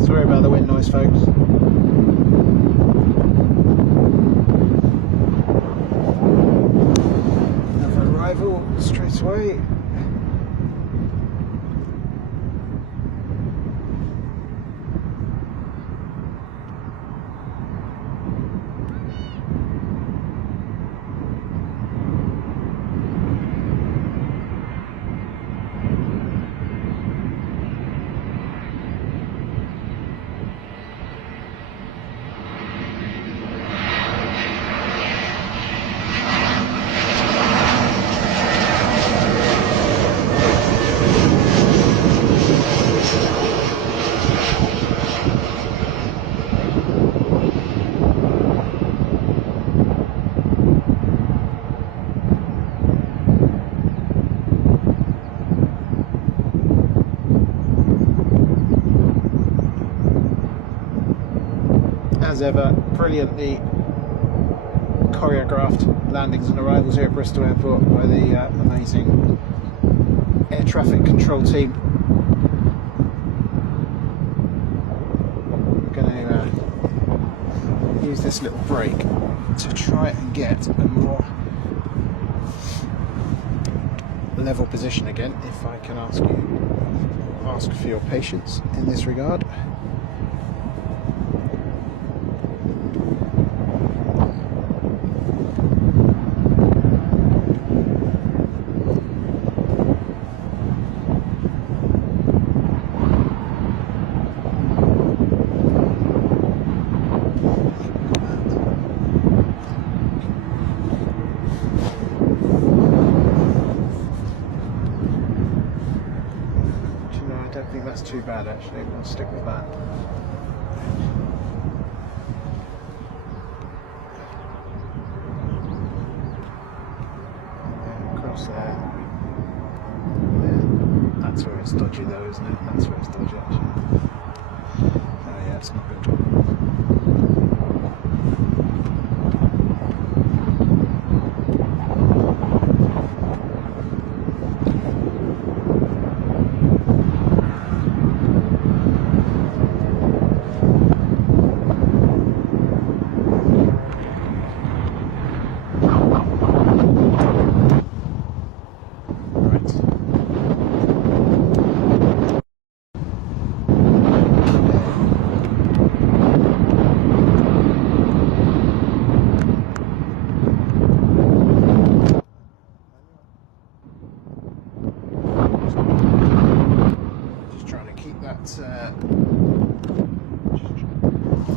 Sorry about the wind noise, folks. Another arrival straight away. As ever, brilliantly choreographed landings and arrivals here at Bristol Airport by the amazing air traffic control team. We're going to use this little break to try and get a more level position again, if I can ask for your patience in this regard. I don't think that's too bad actually, we'll stick with that. Across there. That's where it's dodgy though, isn't it? That's where it's dodgy actually. Oh yeah, it's not good.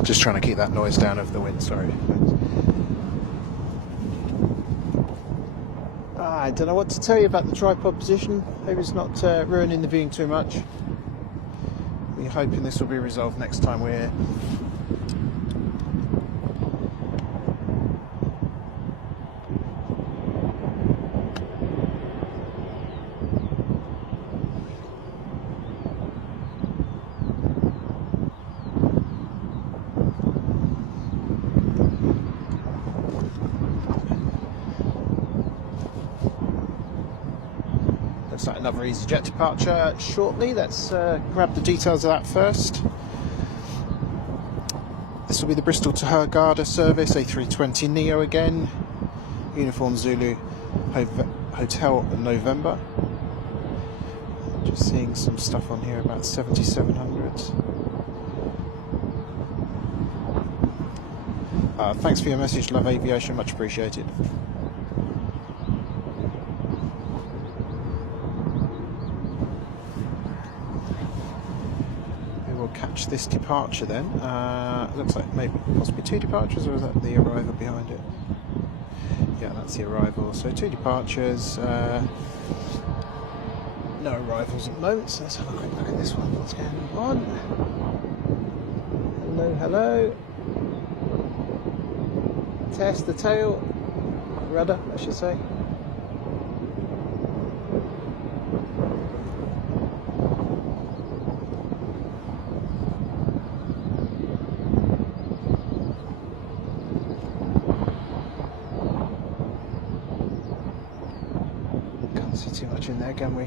Just trying to keep that noise down of the wind, sorry. I don't know what to tell you about the tripod position. Hope it's not ruining the viewing too much. We're hoping this will be resolved next time we're here. Looks like another EasyJet departure shortly. Let's grab the details of that first. This will be the Bristol to Hurghada service, A320neo again. Uniform Zulu Hotel November. Just seeing some stuff on here about 7700s. Thanks for your message, Love Aviation, much appreciated. watch this departure then. Looks like maybe possibly 2 departures, or is that the arrival behind it? Yeah, that's the arrival. So 2 departures, no arrivals at the moment, so let's have a quick look at this one. What's going on? Hello, hello. Test the tail, rudder, I should say. Can't see too much in there, can we?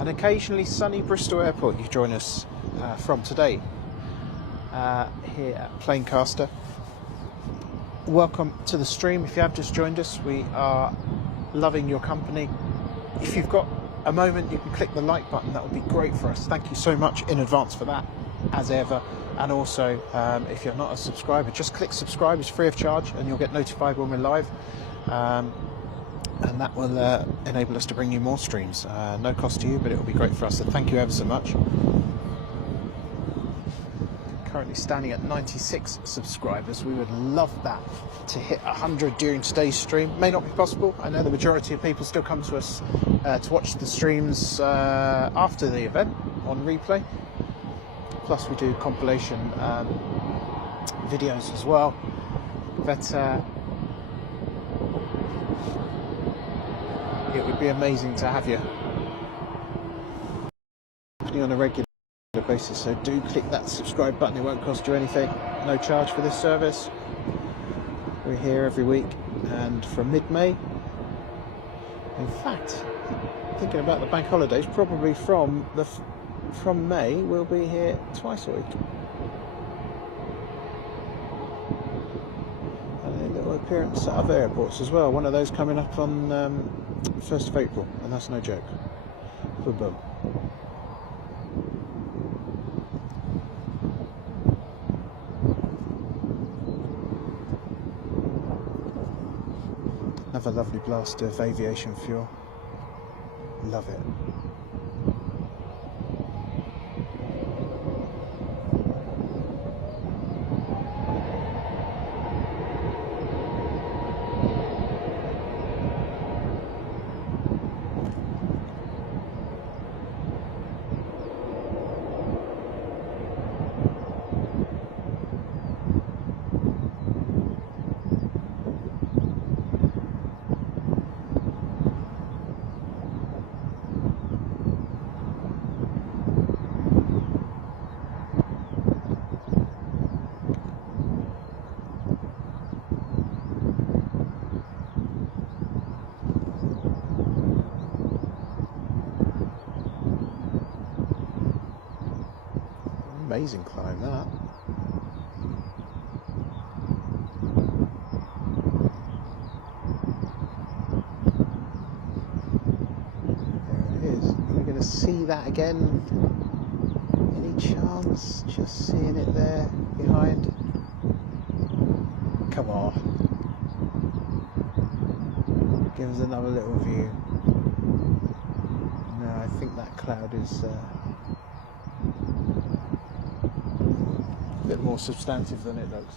An occasionally sunny Bristol airport you join us from today here at Planecaster. Welcome to the stream. If you have just joined us, we are loving your company. If you've got a moment, you can click the like button. That would be great for us. Thank you so much in advance for that, as ever. And also, if you're not a subscriber, just click subscribe. It's free of charge and you'll get notified when we're live. And that will enable us to bring you more streams. No cost to you, but it will be great for us, so thank you ever so much. Currently standing at 96 subscribers. We would love that to hit 100 during today's stream. May not be possible. I know the majority of people still come to us to watch the streams after the event on replay. Plus we do compilation videos as well. But it would be amazing to have you on a regular basis, so do click that subscribe button. It won't cost you anything, no charge for this service. We're here every week, and from mid-May, in fact, thinking about the bank holidays, probably from May we'll be here twice a week. And a little appearance at other airports as well. One of those coming up on 1st of April, and that's no joke. Boom, boom. Another lovely blast of aviation fuel. Love it. Amazing climb, that. There it is. Are we going to see that again? Any chance? Just seeing it there behind. Come on. Give us another little view. No, I think that cloud is a bit more substantive than it looks.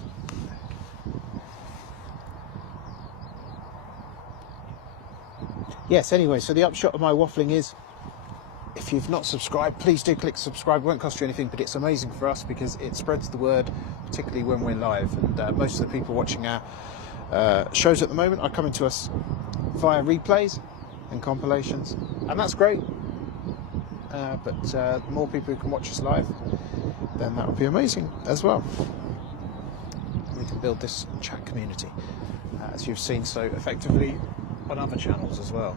Yes, anyway, so the upshot of my waffling is, if you've not subscribed, please do click subscribe. It won't cost you anything, but it's amazing for us because it spreads the word, particularly when we're live. And most of the people watching our shows at the moment are coming to us via replays and compilations, and that's great. But the more people who can watch us live, then that would be amazing as well. We can build this chat community, as you've seen so effectively on other channels as well.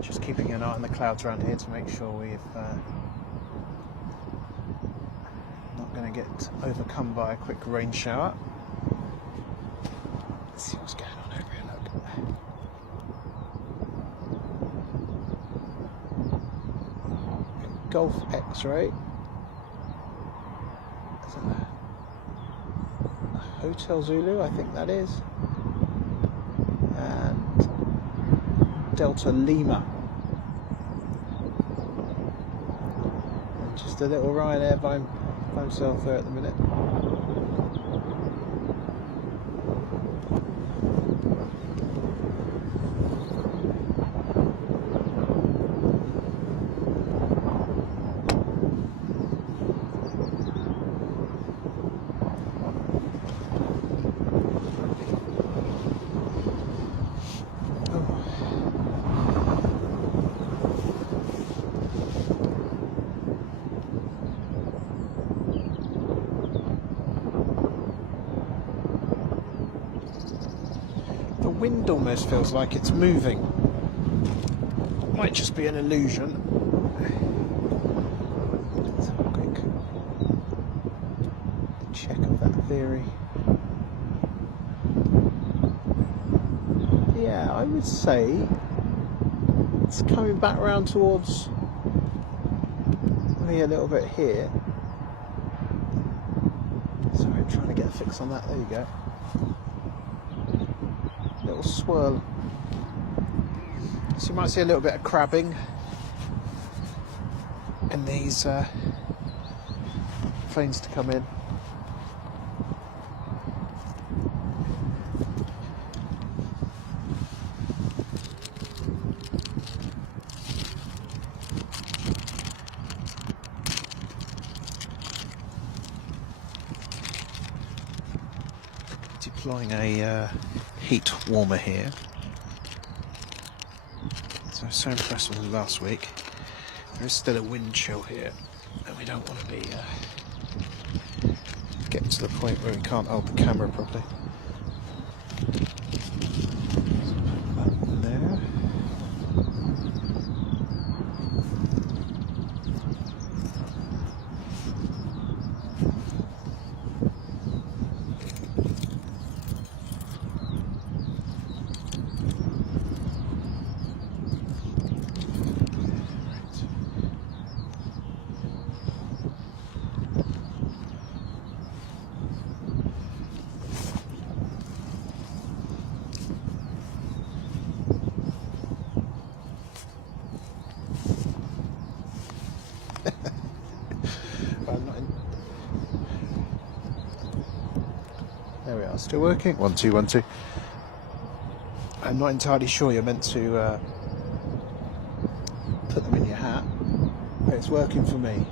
Just keeping an eye on the clouds around here to make sure we've not going to get overcome by a quick rain shower. Let's see what's going on over here, look. Golf X-ray. Hotel Zulu, I think that is. And Delta Lima. And just a little Ryanair by himself there at the minute. The wind almost feels like it's moving. Might just be an illusion. Let's have a quick check of that theory. Yeah, I would say it's coming back round towards me a little bit here. Sorry, I'm trying to get a fix on that. There you go. Little swirl. So you might see a little bit of crabbing in these planes to come in. Deploying a heat warmer here. So I was so impressed with it last week. There is still a wind chill here, and we don't want to be getting to the point where we can't hold the camera properly. So put that there. There we are, still working. 1 2 1 2. I'm not entirely sure you're meant to put them in your hat, but it's working for me.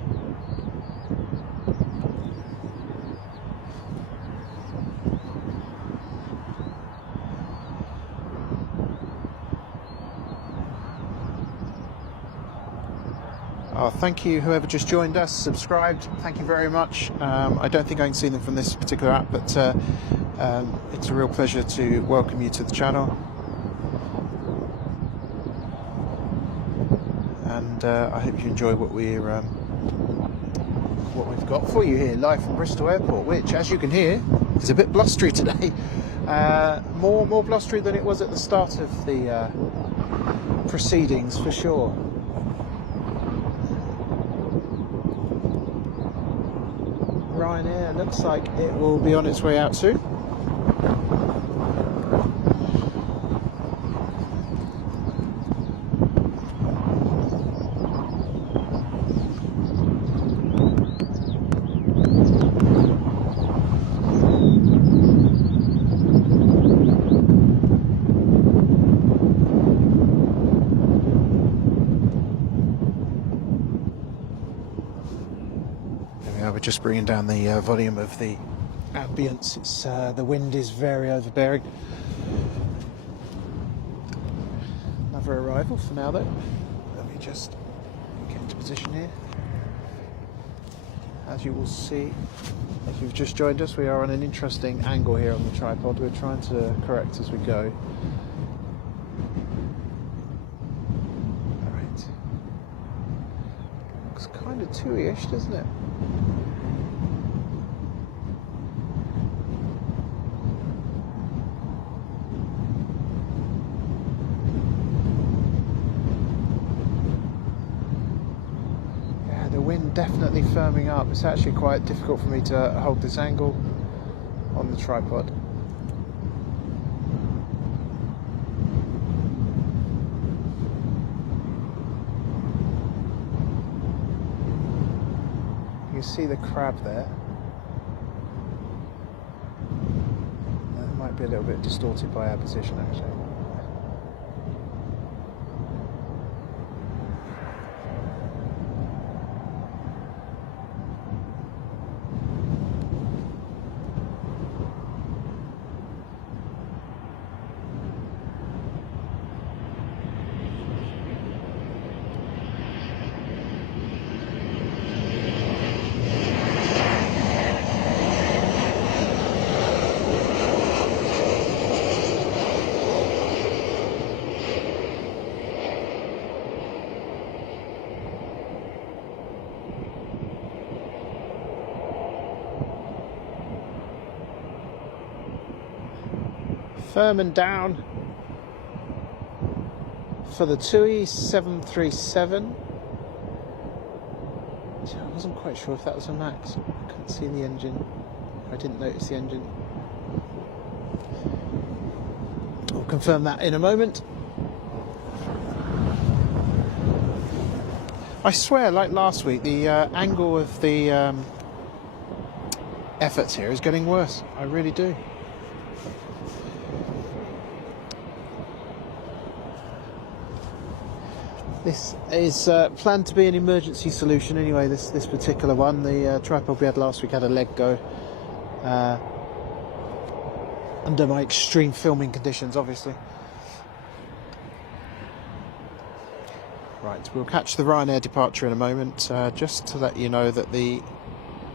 Oh, thank you, whoever just joined us, subscribed. Thank you very much. I don't think I can see them from this particular app, but it's a real pleasure to welcome you to the channel. And I hope you enjoy what we've got for you here, live from Bristol Airport, which, as you can hear, is a bit blustery today. More blustery than it was at the start of the proceedings, for sure. Ryanair looks like it will be on its way out soon. We're just bringing down the volume of the ambience. It's the wind is very overbearing. Another arrival for now, though. Let me just get into position here. As you will see, if you've just joined us, we are on an interesting angle here on the tripod. We're trying to correct as we go. All right. Looks kind of two-ish, doesn't it? definitely firming up. It's actually quite difficult for me to hold this angle on the tripod. You see the crab there. That might be a little bit distorted by our position actually. Firm and down for the TUI 737. I wasn't quite sure if that was a Max. I couldn't see the engine. I didn't notice the engine. I'll confirm that in a moment. I swear, like last week, the angle of the efforts here is getting worse. I really do. This is planned to be an emergency solution anyway, this particular one. The tripod we had last week had a leg go under my extreme filming conditions, obviously. Right, we'll catch the Ryanair departure in a moment. Just to let you know that the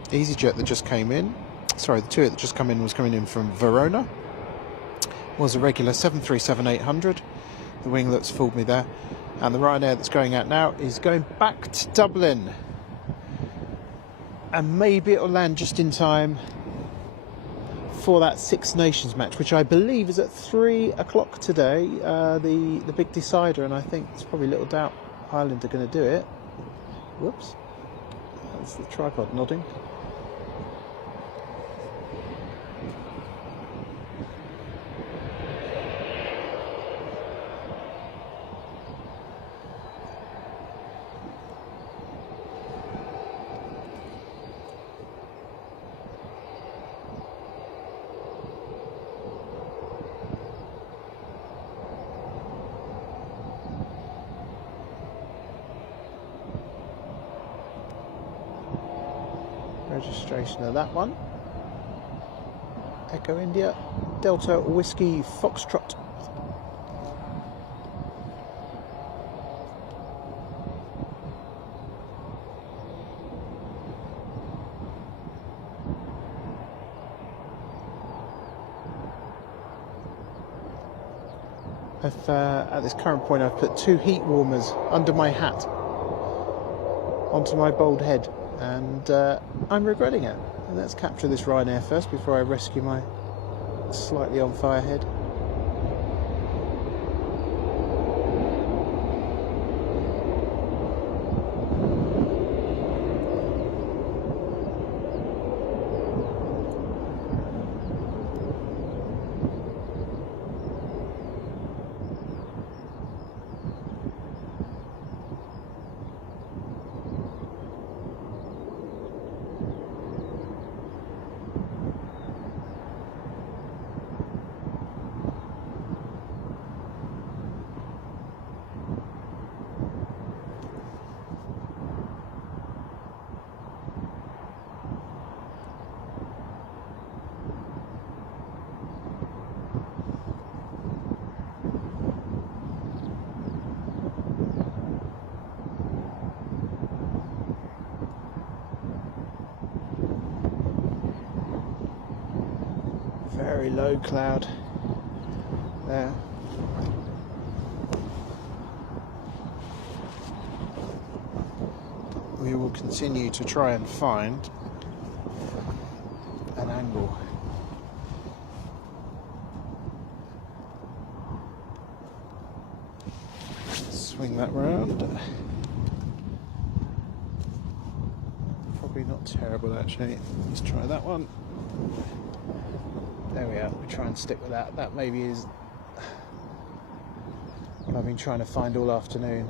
EasyJet that just came in, sorry, the TUI that just come in was coming in from Verona, was a regular 737-800. The wing that's fooled me there. And the Ryanair that's going out now is going back to Dublin. And maybe it'll land just in time for that Six Nations match, which I believe is at 3 o'clock today, the big decider, and I think there's probably little doubt Ireland are going to do it. Whoops. That's the tripod nodding. Registration of that one. Echo India, Delta Whiskey Foxtrot. At this current point I've put 2 heat warmers under my hat onto my bald head, and I'm regretting it. And let's capture this Ryanair first before I rescue my slightly on fire head. Very low cloud there. We will continue to try and find an angle. Swing that round. not terrible actually. Let's try that one. There we are. We try and stick with that. That maybe is what I've been trying to find all afternoon.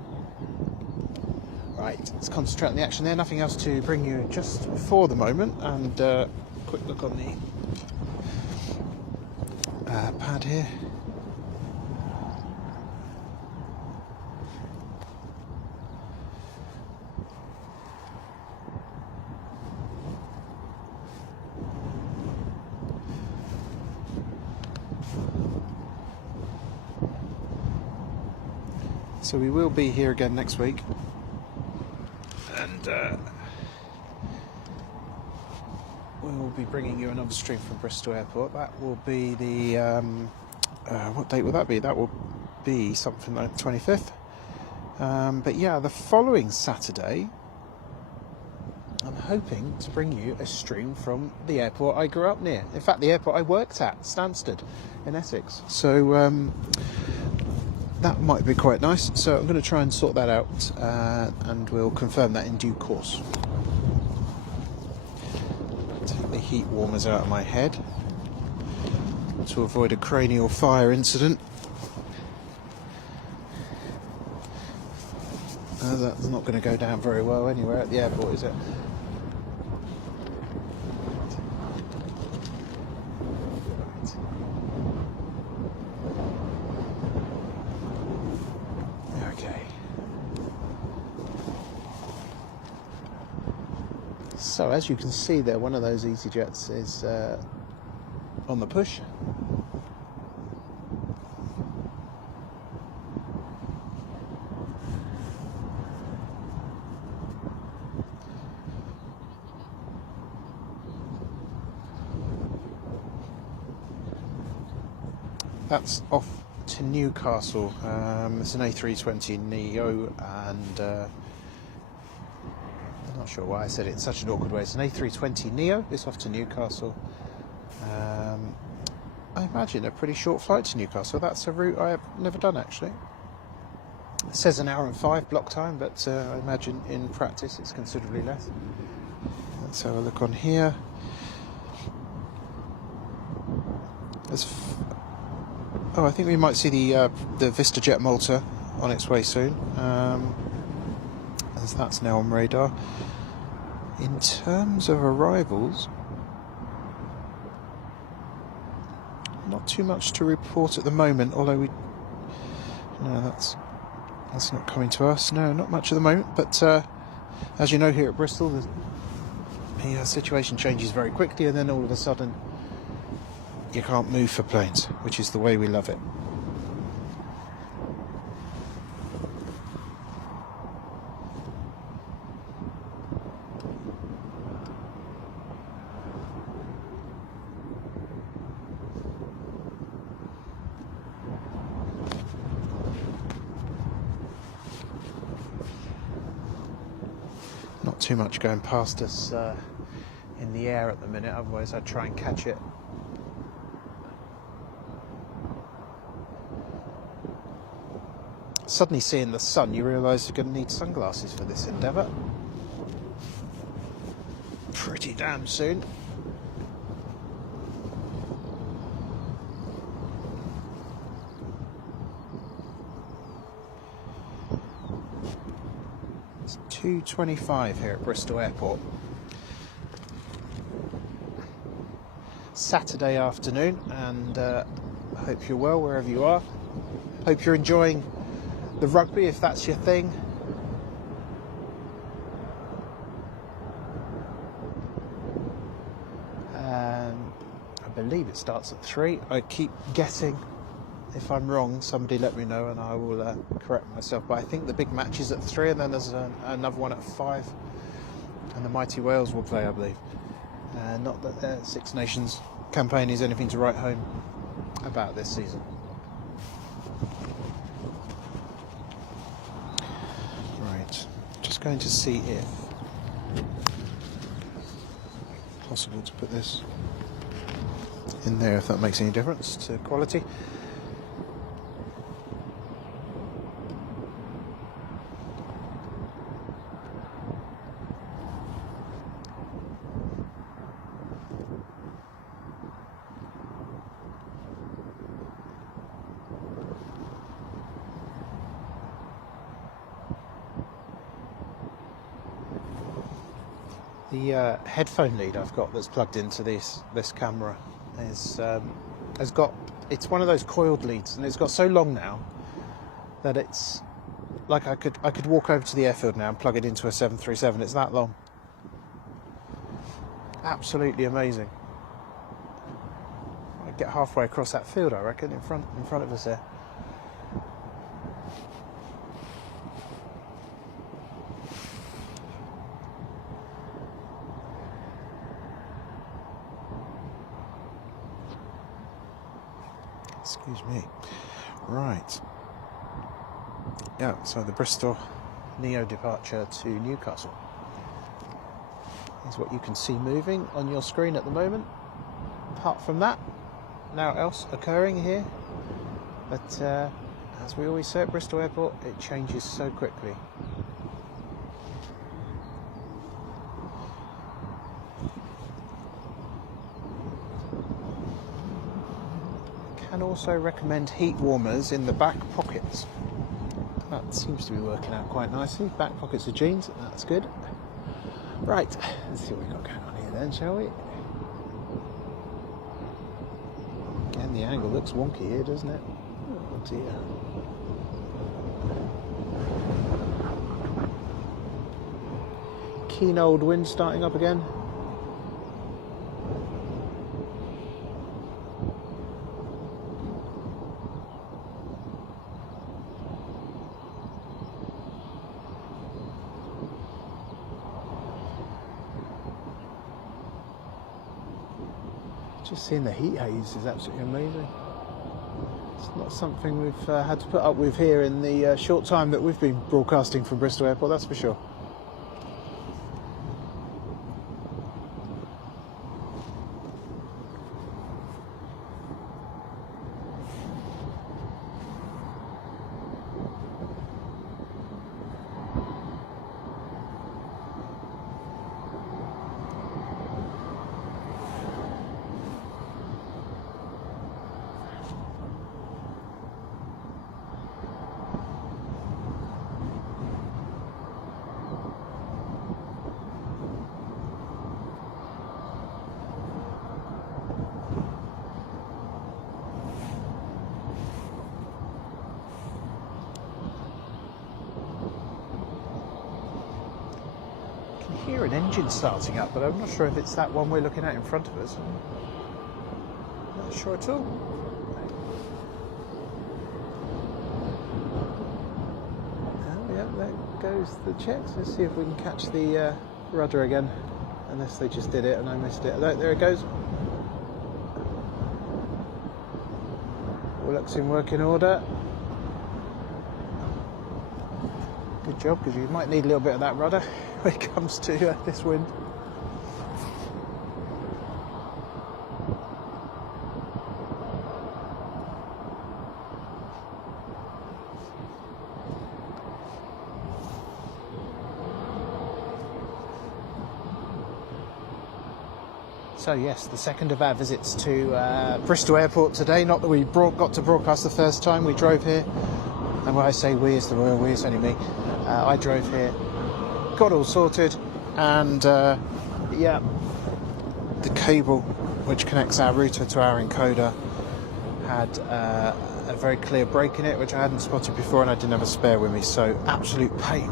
Right, let's concentrate on the action there. Nothing else to bring you just for the moment. And quick look on the pad here. So we will be here again next week, and we will be bringing you another stream from Bristol Airport. That will be the what date will that be? That will be something like the 25th. But yeah, the following Saturday, I'm hoping to bring you a stream from the airport I grew up near. In fact, the airport I worked at, Stansted, in Essex. So that might be quite nice. So I'm going to try and sort that out, and we'll confirm that in due course. Take the heat warmers out of my head to avoid a cranial fire incident. That's not going to go down very well anywhere at the airport, is it? Okay. So as you can see there, one of those EasyJets is on the push. That's off to Newcastle. It's an A320neo, and I'm not sure why I said it in such an awkward way. It's an A320neo. It's off to Newcastle. I imagine a pretty short flight to Newcastle. That's a route I have never done actually. It says an hour and 5 block time, but I imagine in practice it's considerably less. Let's have a look on here. Oh, I think we might see the VistaJet Malta on its way soon, as that's now on radar. In terms of arrivals, not too much to report at the moment, although no, that's not coming to us. No, not much at the moment, but as you know, here at Bristol, the situation changes very quickly, and then all of a sudden you can't move for planes, which is the way we love it. Not too much going past us in the air at the minute, otherwise I'd try and catch it. Suddenly seeing the sun, you realise you're going to need sunglasses for this endeavour. Pretty damn soon. It's 2:25 here at Bristol Airport. Saturday afternoon, and I hope you're well wherever you are. Hope you're enjoying the rugby, if that's your thing. I believe it starts at 3. I keep guessing. If I'm wrong, somebody let me know and I will correct myself. But I think the big match is at 3, and then there's another one at 5. And the mighty Wales will play, I believe. Not that the Six Nations campaign is anything to write home about this season. Just going to see if it's possible to put this in there, if that makes any difference to quality. The headphone lead I've got that's plugged into this camera has got, it's one of those coiled leads, and it's got so long now that it's like I could walk over to the airfield now and plug it into a 737. It's that long. Absolutely amazing. I get halfway across that field, I reckon, in front of us there. Excuse me. Right. Yeah, so the Bristol Neo departure to Newcastle is what you can see moving on your screen at the moment. Apart from that, now else occurring here. But as we always say at Bristol Airport, it changes so quickly. Can also recommend heat warmers in the back pockets. That seems to be working out quite nicely. Back pockets of jeans, that's good. Right, let's see what we've got going on here then, shall we? Again, the angle looks wonky here, doesn't it? Oh dear. Keen old wind starting up again. Just seeing the heat haze is absolutely amazing. It's not something we've had to put up with here in the short time that we've been broadcasting from Bristol Airport, that's for sure. Hear an engine starting up, but I'm not sure if it's that one we're looking at in front of us. I'm not sure at all. Oh, yeah, there goes the checks. Let's see if we can catch the rudder again, unless they just did it and I missed it. There it goes. All looks in working order. Good job, because you might need a little bit of that rudder when it comes to this wind. So yes, the second of our visits to Bristol Airport today. Not that we got to broadcast the first time. We drove here, and when I say we, it's the royal we, it's only me. I drove here, got all sorted, and yeah, the cable which connects our router to our encoder had a very clear break in it, which I hadn't spotted before, and I didn't have a spare with me, so absolute pain.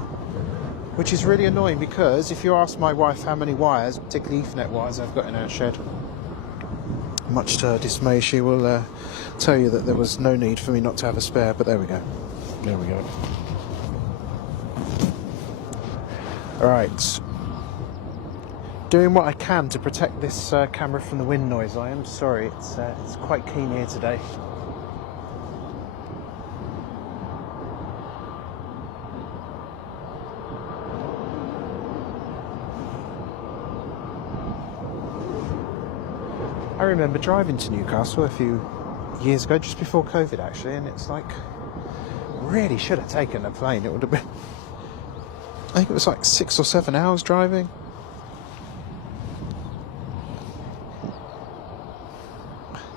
Which is really annoying, because if you ask my wife how many wires, particularly Ethernet wires, I've got in our shed, much to her dismay, she will tell you that there was no need for me not to have a spare, but there we go. There we go. Alright. Doing what I can to protect this camera from the wind noise. I am sorry, it's quite keen here today. I remember driving to Newcastle a few years ago, just before COVID actually, and it's like, really should have taken a plane. It would have been, I think it was like 6 or 7 hours driving.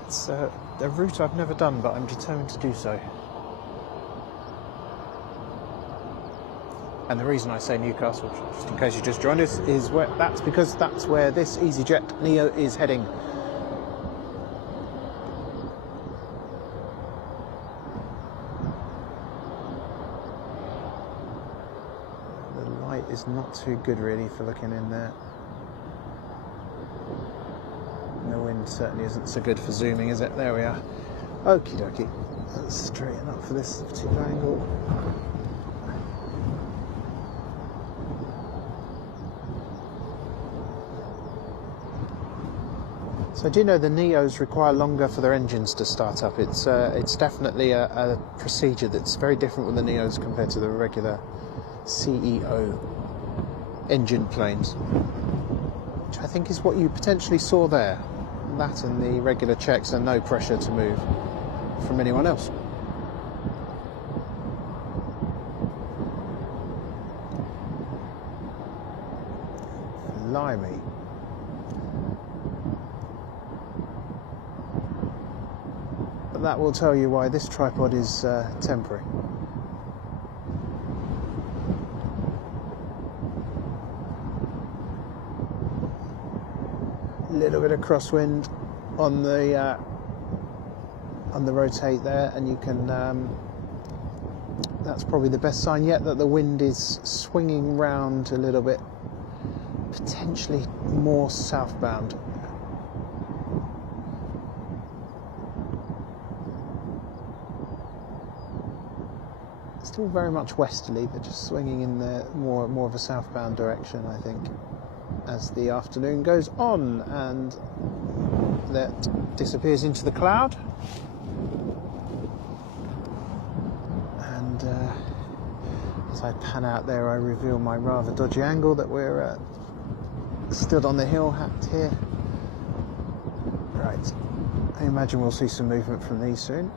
It's a route I've never done, but I'm determined to do so. And the reason I say Newcastle, just in case you just joined us, is because that's where this EasyJet Neo is heading. The light is not too good really for looking in there. The wind certainly isn't so good for zooming, is it? There we are. Okie dokie. Let's straighten up for this particular angle. So do you know the Neos require longer for their engines to start up? It's definitely a procedure that's very different with the Neos compared to the regular CEO engine planes, which I think is what you potentially saw there. That and the regular checks and no pressure to move from anyone else. Blimey. But that will tell you why this tripod is temporary. A little bit of crosswind on the rotate there, and you can that's probably the best sign yet that the wind is swinging round a little bit, potentially more southbound. Still very much westerly, but just swinging in the more of a southbound direction, I think, as the afternoon goes on, and that disappears into the cloud. And as I pan out there, I reveal my rather dodgy angle that we're stood on the hill here. Right, I imagine we'll see some movement from these soon.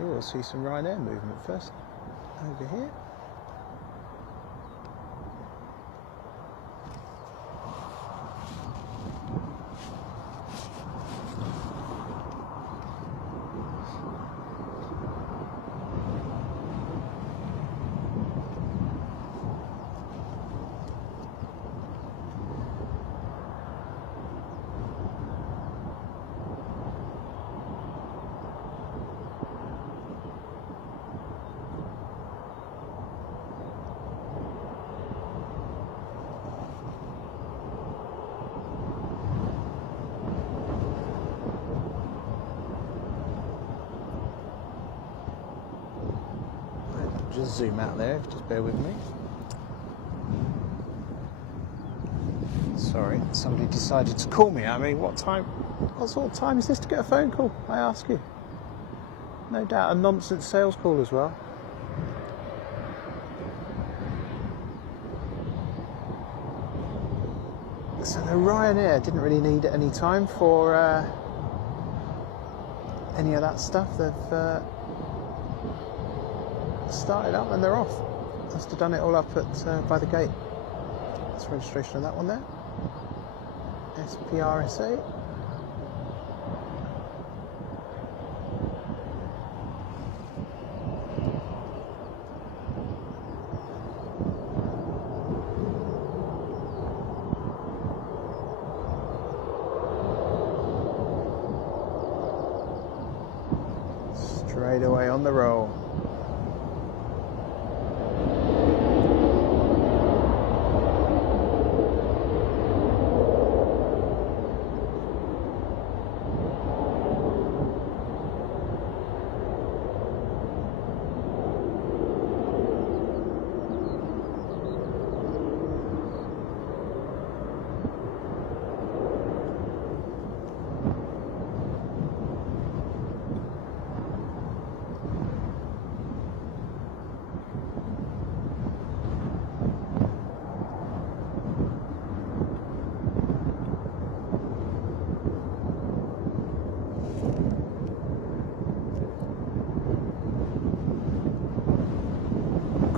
We'll see some Ryanair movement first, over here. Just zoom out there, just bear with me. Sorry, somebody decided to call me. I mean, what sort of time is this to get a phone call, I ask you? No doubt a nonsense sales call as well. So the Ryanair didn't really need any time for any of that stuff. They've started up and they're off. Must have done it all up at by the gate. That's the registration of that one there. SPRSA. Straight away on the roll.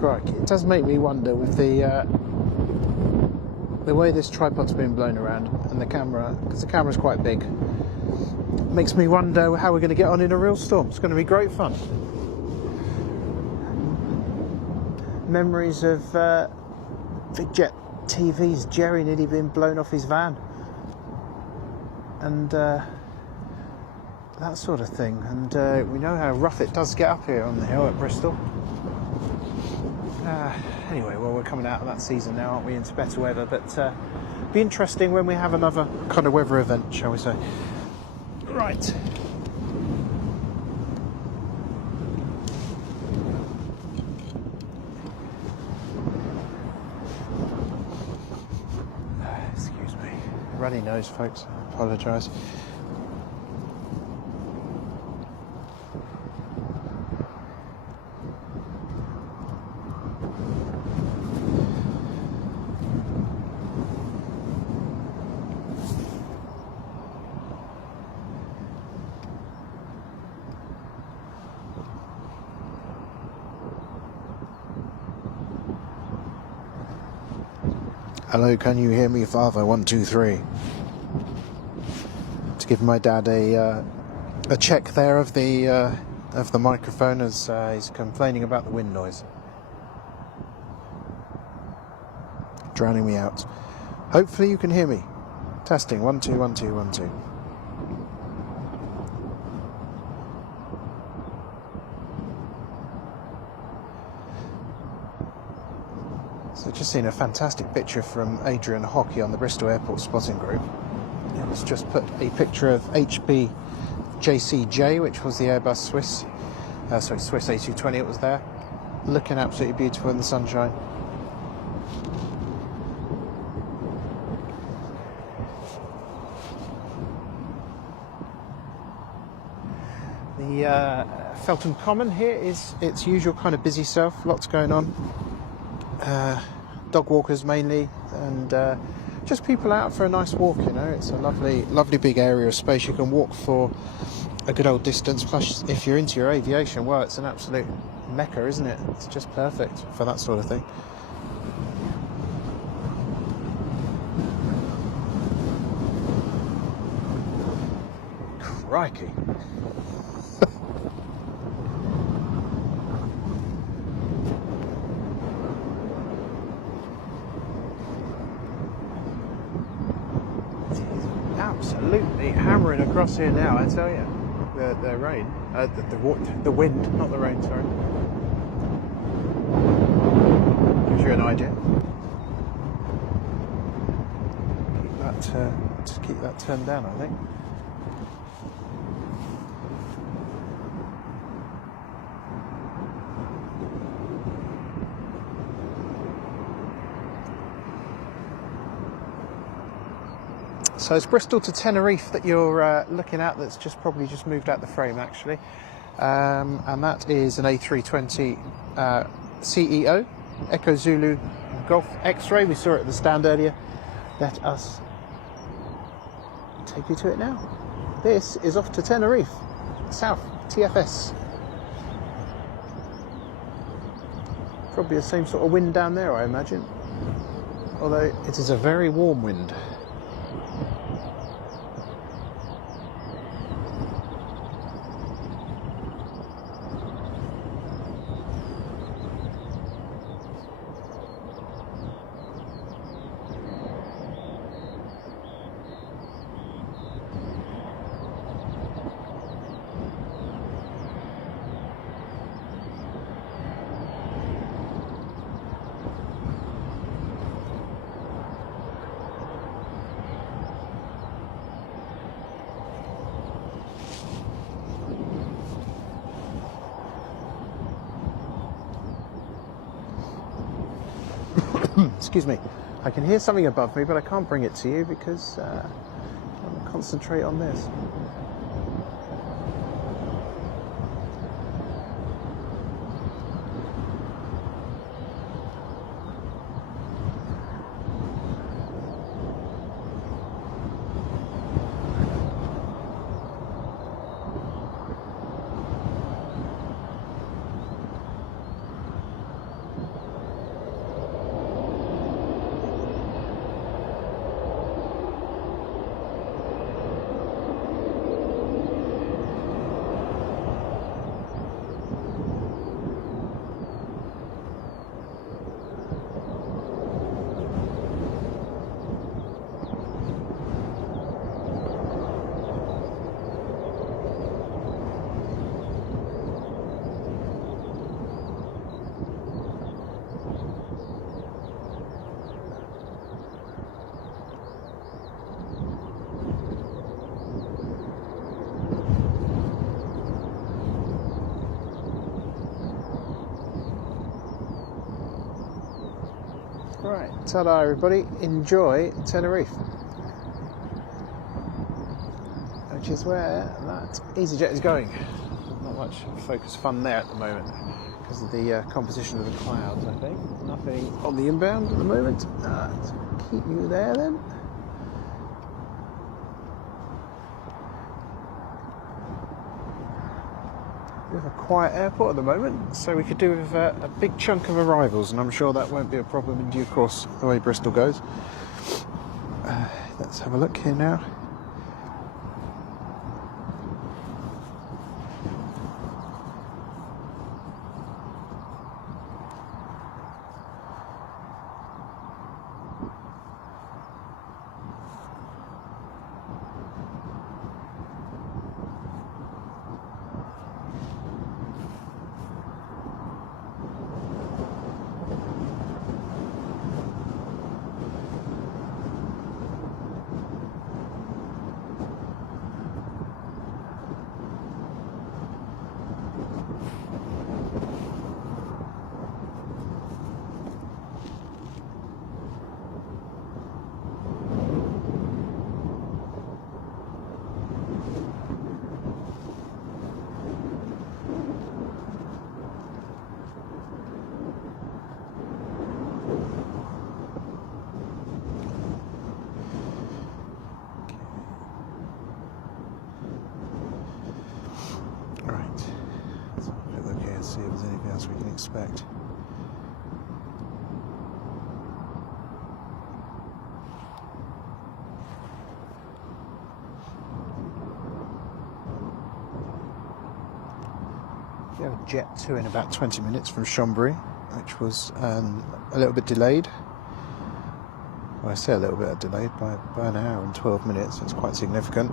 Crikey, it does make me wonder with the way this tripod's been blown around and the camera, because the camera's quite big, makes me wonder how we're going to get on in a real storm. It's going to be great fun. Memories of Big Jet TV's Jerry nearly being blown off his van and that sort of thing. And we know how rough it does get up here on the hill at Bristol. Anyway, well, we're coming out of that season now, aren't we, into better weather, but be interesting when we have another kind of weather event, shall we say. Right. Excuse me. Runny nose, folks. I apologise. Hello, can you hear me, Father? 1, 2, 3. To give my dad a check there of the microphone as he's complaining about the wind noise, drowning me out. Hopefully you can hear me. Testing. 1, 2, 1, 2, 1, 2. So just seen a fantastic picture from Adrian Hockey on the Bristol Airport Spotting Group. It's just put a picture of HB JCJ, which was the Airbus Swiss A220, it was there. Looking absolutely beautiful in the sunshine. The Felton Common here is its usual kind of busy self, lots going on. Dog walkers mainly, and just people out for a nice walk, you know. It's a lovely big area of space. You can walk for a good old distance, plus if you're into your aviation, well, it's an absolute mecca, isn't it? It's just perfect for that sort of thing. Crikey. Absolutely hammering across here now, I tell you. The rain, the wind, not the rain, sorry. Gives you an idea. Keep that turned down, I think. So it's Bristol to Tenerife that you're looking at. That's probably just moved out the frame, actually, and that is an A320 CEO Echo Zulu Golf X-ray. We saw it at the stand earlier. Let us take you to it now. This is off to Tenerife, south TFS. Probably the same sort of wind down there, I imagine, although it is a very warm wind. Excuse me, I can hear something above me, but I can't bring it to you because I want to concentrate on this. Right, ta-da everybody, enjoy Tenerife, which is where that EasyJet is going. Not much focus fun there at the moment because of the composition of the clouds, I think. Nothing on the inbound at the moment. Let's keep you there then. We have a quiet airport at the moment, so we could do with a big chunk of arrivals, and I'm sure that won't be a problem in due course, the way Bristol goes. Let's have a look here now. See if there's anything else we can expect. We have a Jet 2 in about 20 minutes from Chambéry, which was a little bit delayed. Well, I say a little bit delayed by an hour and 12 minutes. It's quite significant.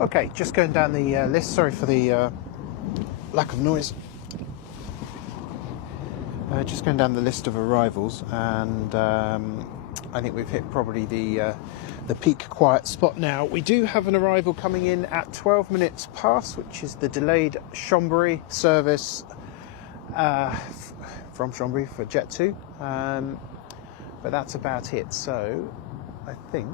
Okay, just going down the list. Sorry for the lack of noise. Just going down the list of arrivals, and I think we've hit probably the peak quiet spot now. We do have an arrival coming in at 12 minutes past, which is the delayed Chambéry service from Chambéry for Jet 2. But that's about it. So I think...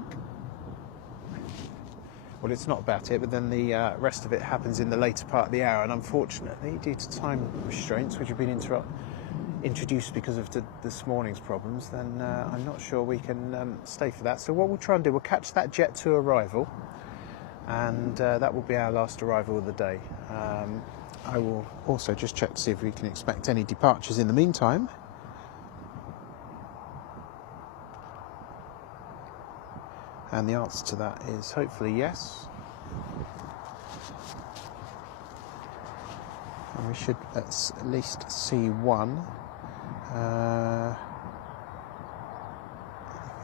Well, it's not about it, but then the rest of it happens in the later part of the hour, and unfortunately, due to time restraints, which have been introduced because of this morning's problems, then I'm not sure we can stay for that. So what we'll try and do, we'll catch that Jet 2 arrival, and that will be our last arrival of the day. I will also just check to see if we can expect any departures in the meantime. And the answer to that is hopefully yes. And we should at least see one.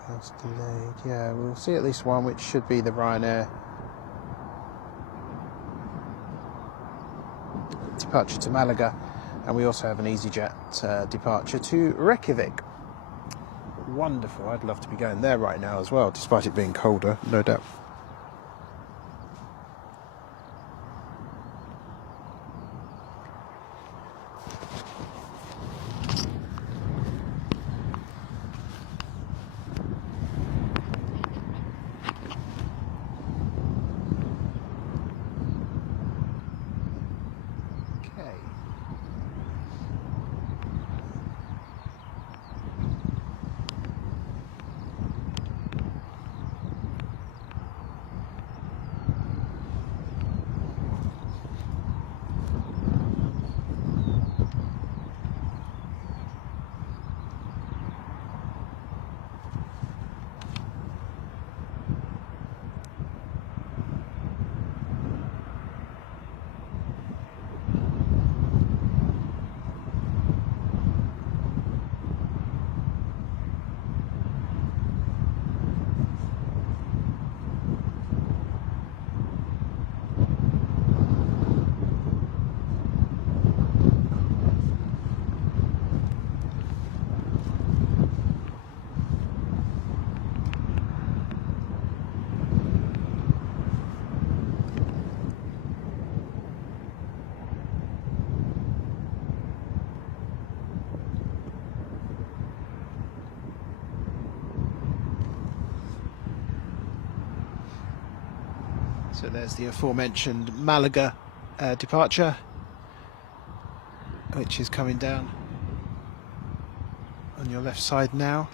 Else delayed. Yeah, we'll see at least one, which should be the Ryanair departure to Malaga. And we also have an EasyJet departure to Reykjavik. Wonderful. I'd love to be going there right now as well, despite it being colder, no doubt. So there's the aforementioned Malaga departure, which is coming down on your left side now.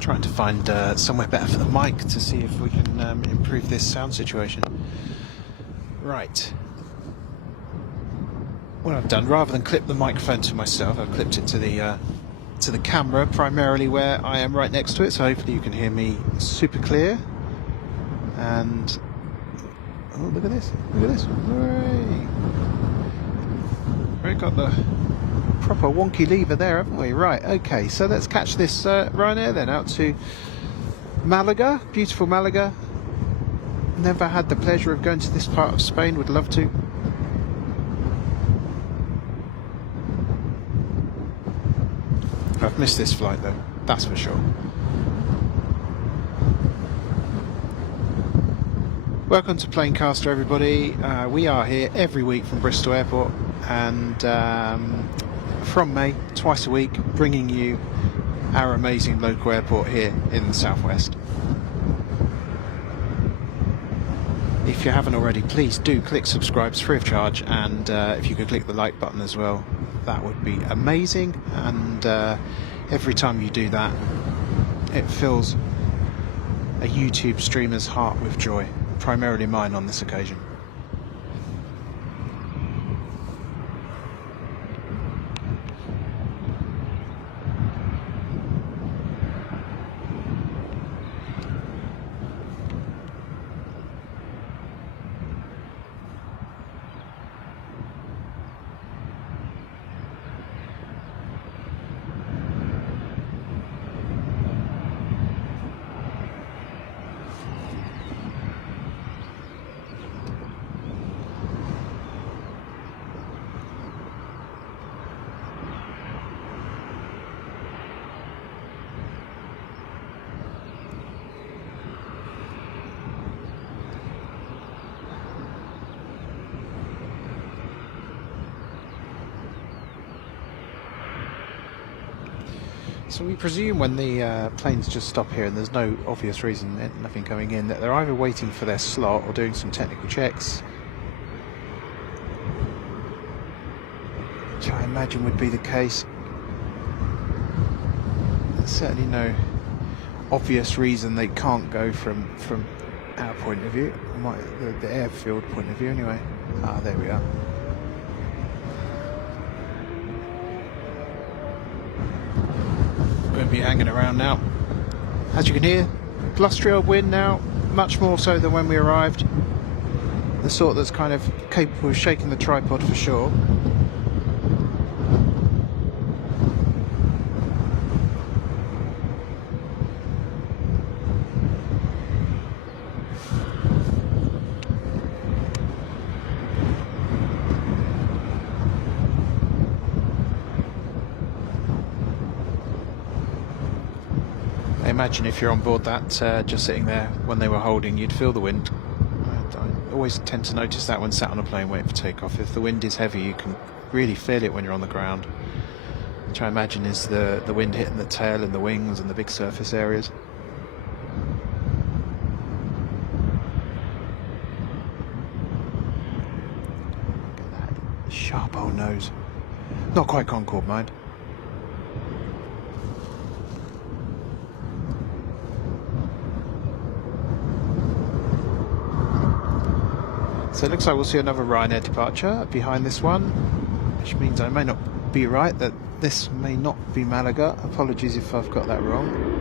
Trying to find somewhere better for the mic to see if we can improve this sound situation. Right. What I've done, rather than clip the microphone to myself, I've clipped it to the camera, primarily where I am right next to it, so hopefully you can hear me super clear. And oh, look at this! Look at this! Hooray! We've got the proper wonky lever there, haven't we? Right, okay, so let's catch this Ryanair then out to Malaga, beautiful Malaga. Never had the pleasure of going to this part of Spain, would love to. I've missed this flight though, that's for sure. Welcome to Planecaster, everybody. We are here every week from Bristol Airport, and from May, twice a week, bringing you our amazing local airport here in the southwest. If you haven't already, please do click subscribe, it's free of charge, and if you could click the like button as well, that would be amazing. And every time you do that, it fills a YouTube streamer's heart with joy, primarily mine on this occasion. So we presume when the planes just stop here and there's no obvious reason, nothing coming in, that they're either waiting for their slot or doing some technical checks, which I imagine would be the case. There's certainly no obvious reason they can't go from our point of view, the airfield point of view anyway. Ah, there we are. Won't be hanging around now. As you can hear, blustery wind now, much more so than when we arrived. The sort that's kind of capable of shaking the tripod for sure. I imagine if you're on board that, just sitting there when they were holding, you'd feel the wind. I always tend to notice that when sat on a plane waiting for takeoff. If the wind is heavy, you can really feel it when you're on the ground, which I imagine is the wind hitting the tail and the wings and the big surface areas. Look at that sharp old nose. Not quite Concorde, mind. So it looks like we'll see another Ryanair departure behind this one, which means I may not be right, that this may not be Malaga. Apologies if I've got that wrong.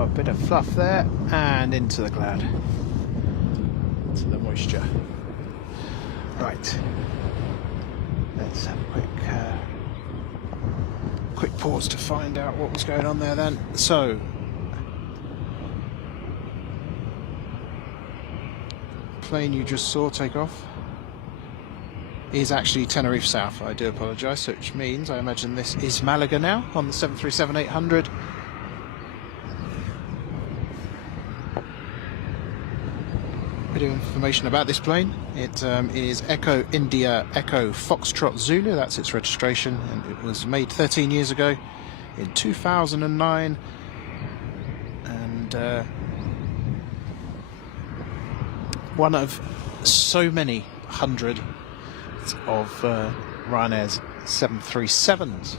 Oh, a bit of fluff there, and into the cloud, into the moisture. Right, let's have a quick pause to find out what was going on there then. So, plane you just saw take off is actually Tenerife South. I do apologise, which means I imagine this is Malaga now on the 737-800. Bit of information about this plane. It is Echo India Echo Foxtrot Zulu, that's its registration, and it was made 13 years ago in 2009, and one of so many hundred of Ryanair's 737s.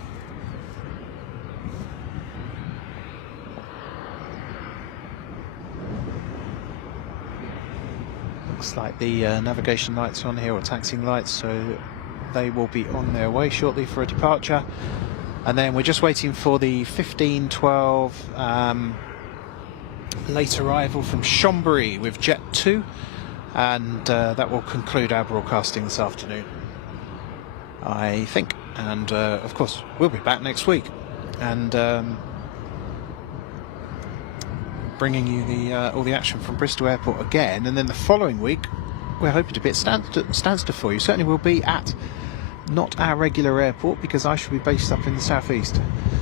Looks like the navigation lights are on here, or taxiing lights, so they will be on their way shortly for a departure. And then we're just waiting for the 1512 late arrival from Chonburi with Jet 2, and that will conclude our broadcasting this afternoon, I think. And of course we'll be back next week, and bringing you the all the action from Bristol Airport again, and then the following week we're hoping to be at Stansted for you. Certainly we'll be at not our regular airport, because I shall be based up in the southeast,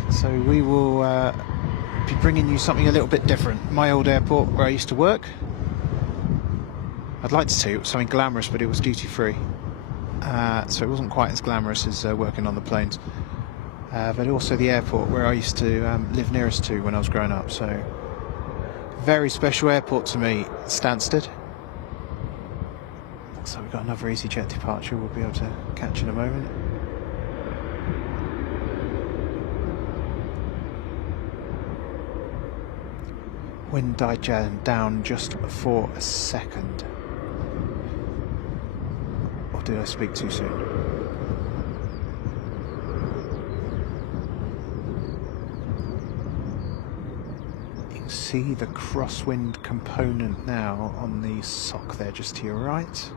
so we will be bringing you something a little bit different. My old airport where I used to work. I'd like to tell you it was something glamorous, but it was duty free, so it wasn't quite as glamorous as working on the planes, but also the airport where I used to live nearest to when I was growing up. So very special airport to me, Stansted. Looks like we've got another EasyJet departure we'll be able to catch in a moment. Wind died down just for a second. Or did I speak too soon? See the crosswind component now on the sock there just to your right.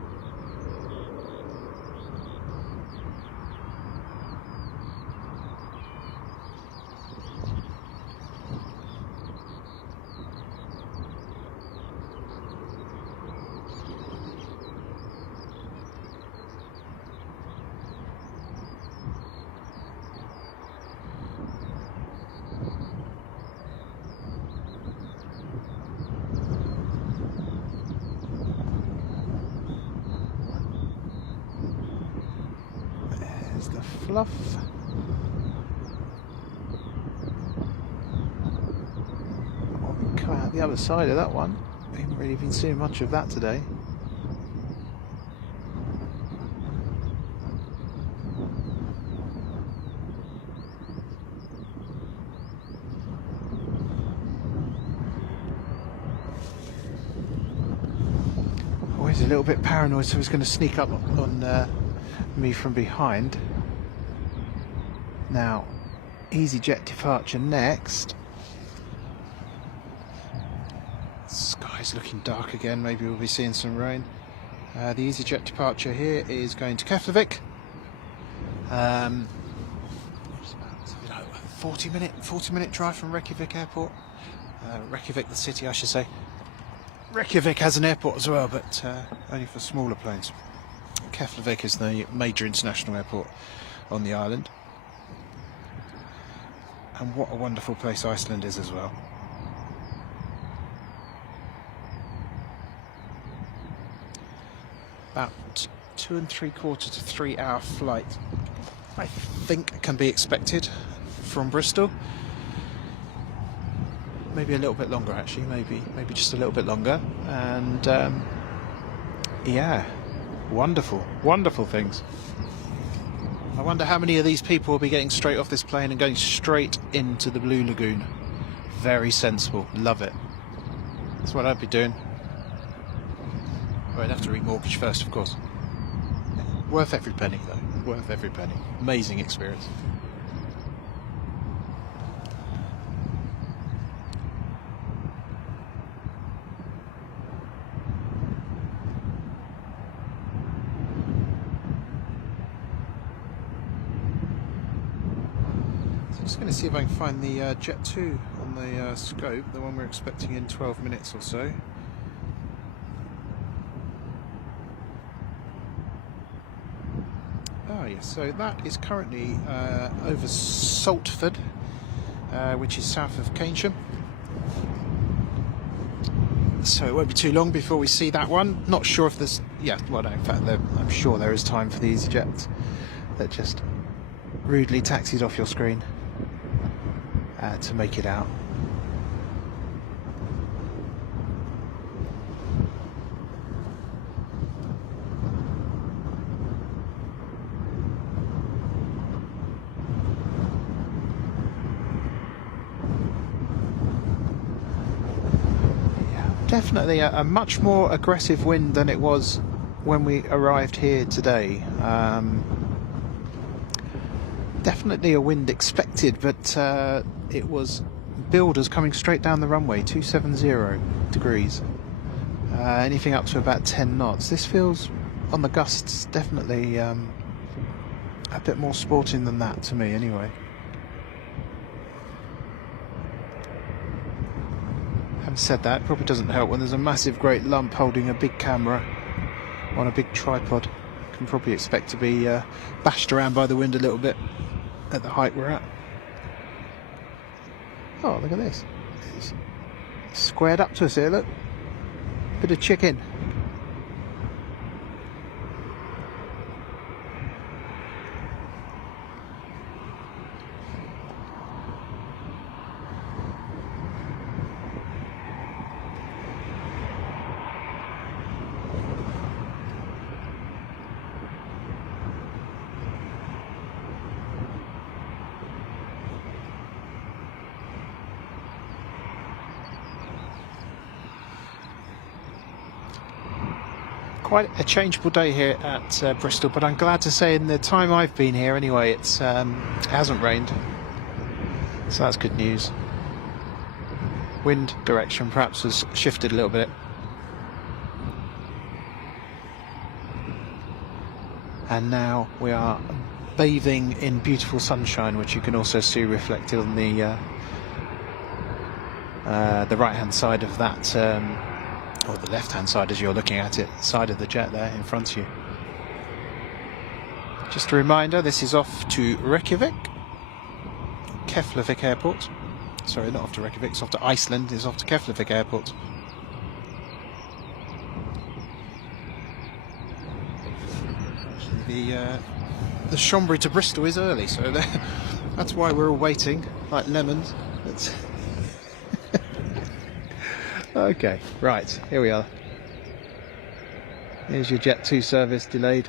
The fluff. Well, we come out the other side of that one. We haven't really been seeing much of that today. Always a little bit paranoid, so he's going to sneak up on me from behind. Now, EasyJet departure next. Sky's looking dark again, maybe we'll be seeing some rain. The EasyJet departure here is going to Keflavik. It's about a 40 minute drive from Reykjavik Airport. Reykjavik, the city, I should say. Reykjavik has an airport as well, but only for smaller planes. Keflavik is the major international airport on the island. And what a wonderful place Iceland is as well. About 2 3/4 to 3 hour flight, I think, can be expected from Bristol. Maybe a little bit longer actually, maybe just a little bit longer. And yeah, wonderful things. I wonder how many of these people will be getting straight off this plane and going straight into the Blue Lagoon. Very sensible, love it. That's what I'd be doing. Well, I'd have to remortgage first, of course. Worth every penny though, worth every penny. Amazing experience. Just going to see if I can find the Jet 2 on the scope, the one we're expecting in 12 minutes or so. Oh yes, so that is currently over Saltford, which is south of Keynsham. So it won't be too long before we see that one. Not sure if there's... yeah, well no, in fact I'm sure there is time for the EasyJet that just rudely taxis off your screen to make it out. Definitely a much more aggressive wind than it was when we arrived here today. Definitely a wind expected, but it was builders coming straight down the runway, 270 degrees. Anything up to about 10 knots. This feels, on the gusts, definitely a bit more sporting than that to me anyway. Said that, it probably doesn't help when there's a massive great lump holding a big camera on a big tripod. Can probably expect to be bashed around by the wind a little bit at the height we're at. Oh, look at this. It's squared up to us here, look. Bit of chicken. Quite a changeable day here at Bristol, but I'm glad to say in the time I've been here anyway, it hasn't rained, so that's good news. Wind direction perhaps has shifted a little bit. And now we are bathing in beautiful sunshine, which you can also see reflected on the right hand side of that or the left-hand side as you're looking at it, side of the jet there in front of you. Just a reminder, this is off to Reykjavik, Keflavik Airport. Sorry, not off to Reykjavik, it's off to Iceland, it's off to Keflavik Airport. Actually, the Chambry to Bristol is early, so that's why we're all waiting, like lemons. Okay, right, here we are. Here's your Jet 2 service delayed.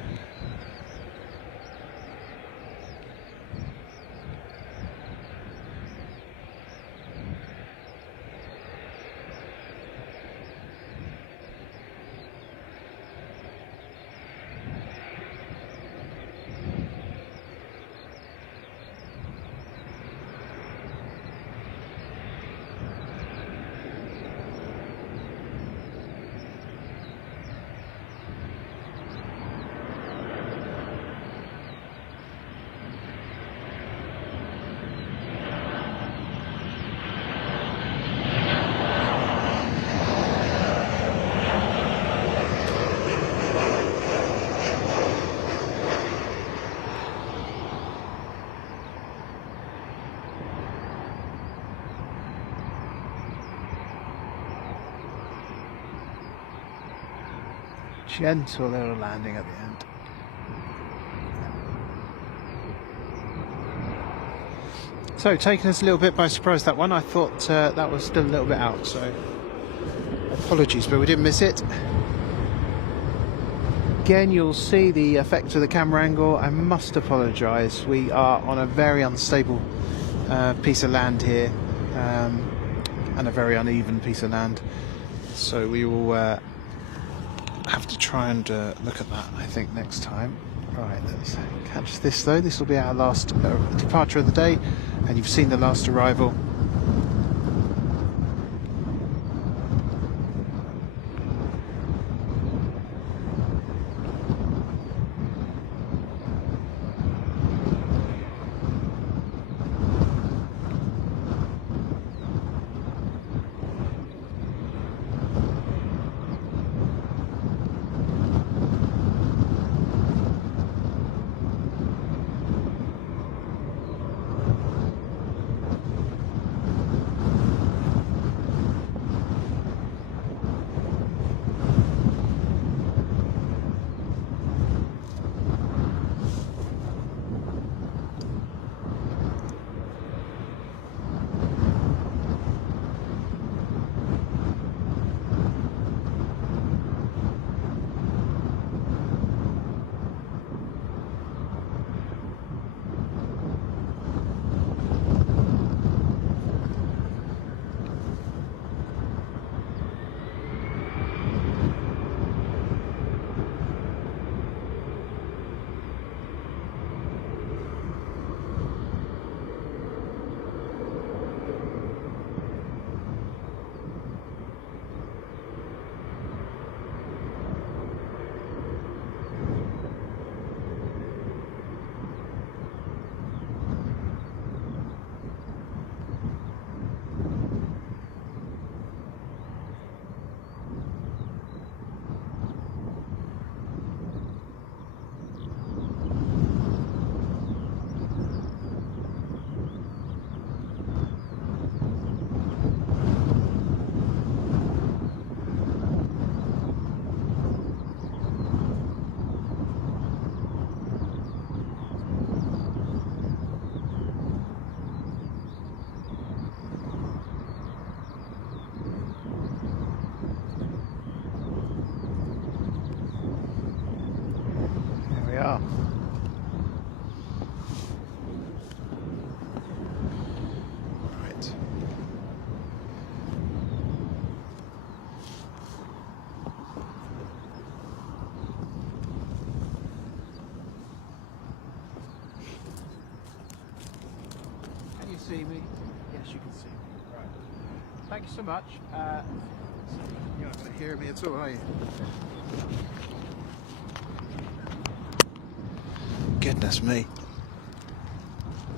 Gentle little landing at the end. So, taking us a little bit by surprise, that one. I thought that was still a little bit out, so apologies, but we didn't miss it. Again, you'll see the effect of the camera angle. I must apologise. We are on a very unstable piece of land here, and a very uneven piece of land. So we will have to try and look at that, I think, next time. Right, let's catch this though. This will be our last departure of the day, and you've seen the last arrival. you can see. Right. Thank you so much. You're not going to hear me at all, are you? Goodness me.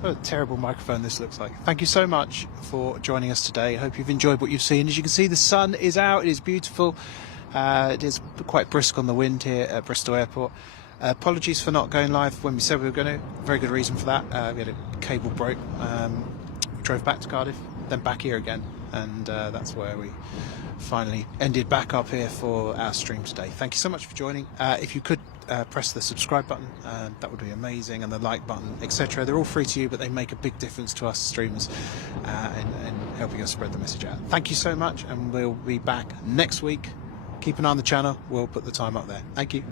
What a terrible microphone this looks like. Thank you so much for joining us today. I hope you've enjoyed what you've seen. As you can see, the sun is out. It is beautiful. It is quite brisk on the wind here at Bristol Airport. Apologies for not going live when we said we were going to. Very good reason for that. We had a cable broke. We drove back to Cardiff, then back here again. And that's where we finally ended back up here for our stream today. Thank you so much for joining. If you could press the subscribe button, that would be amazing, and the like button, etc. They're all free to you, but they make a big difference to us streamers in helping us spread the message out. Thank you so much, and we'll be back next week. Keep an eye on the channel. We'll put the time up there. Thank you.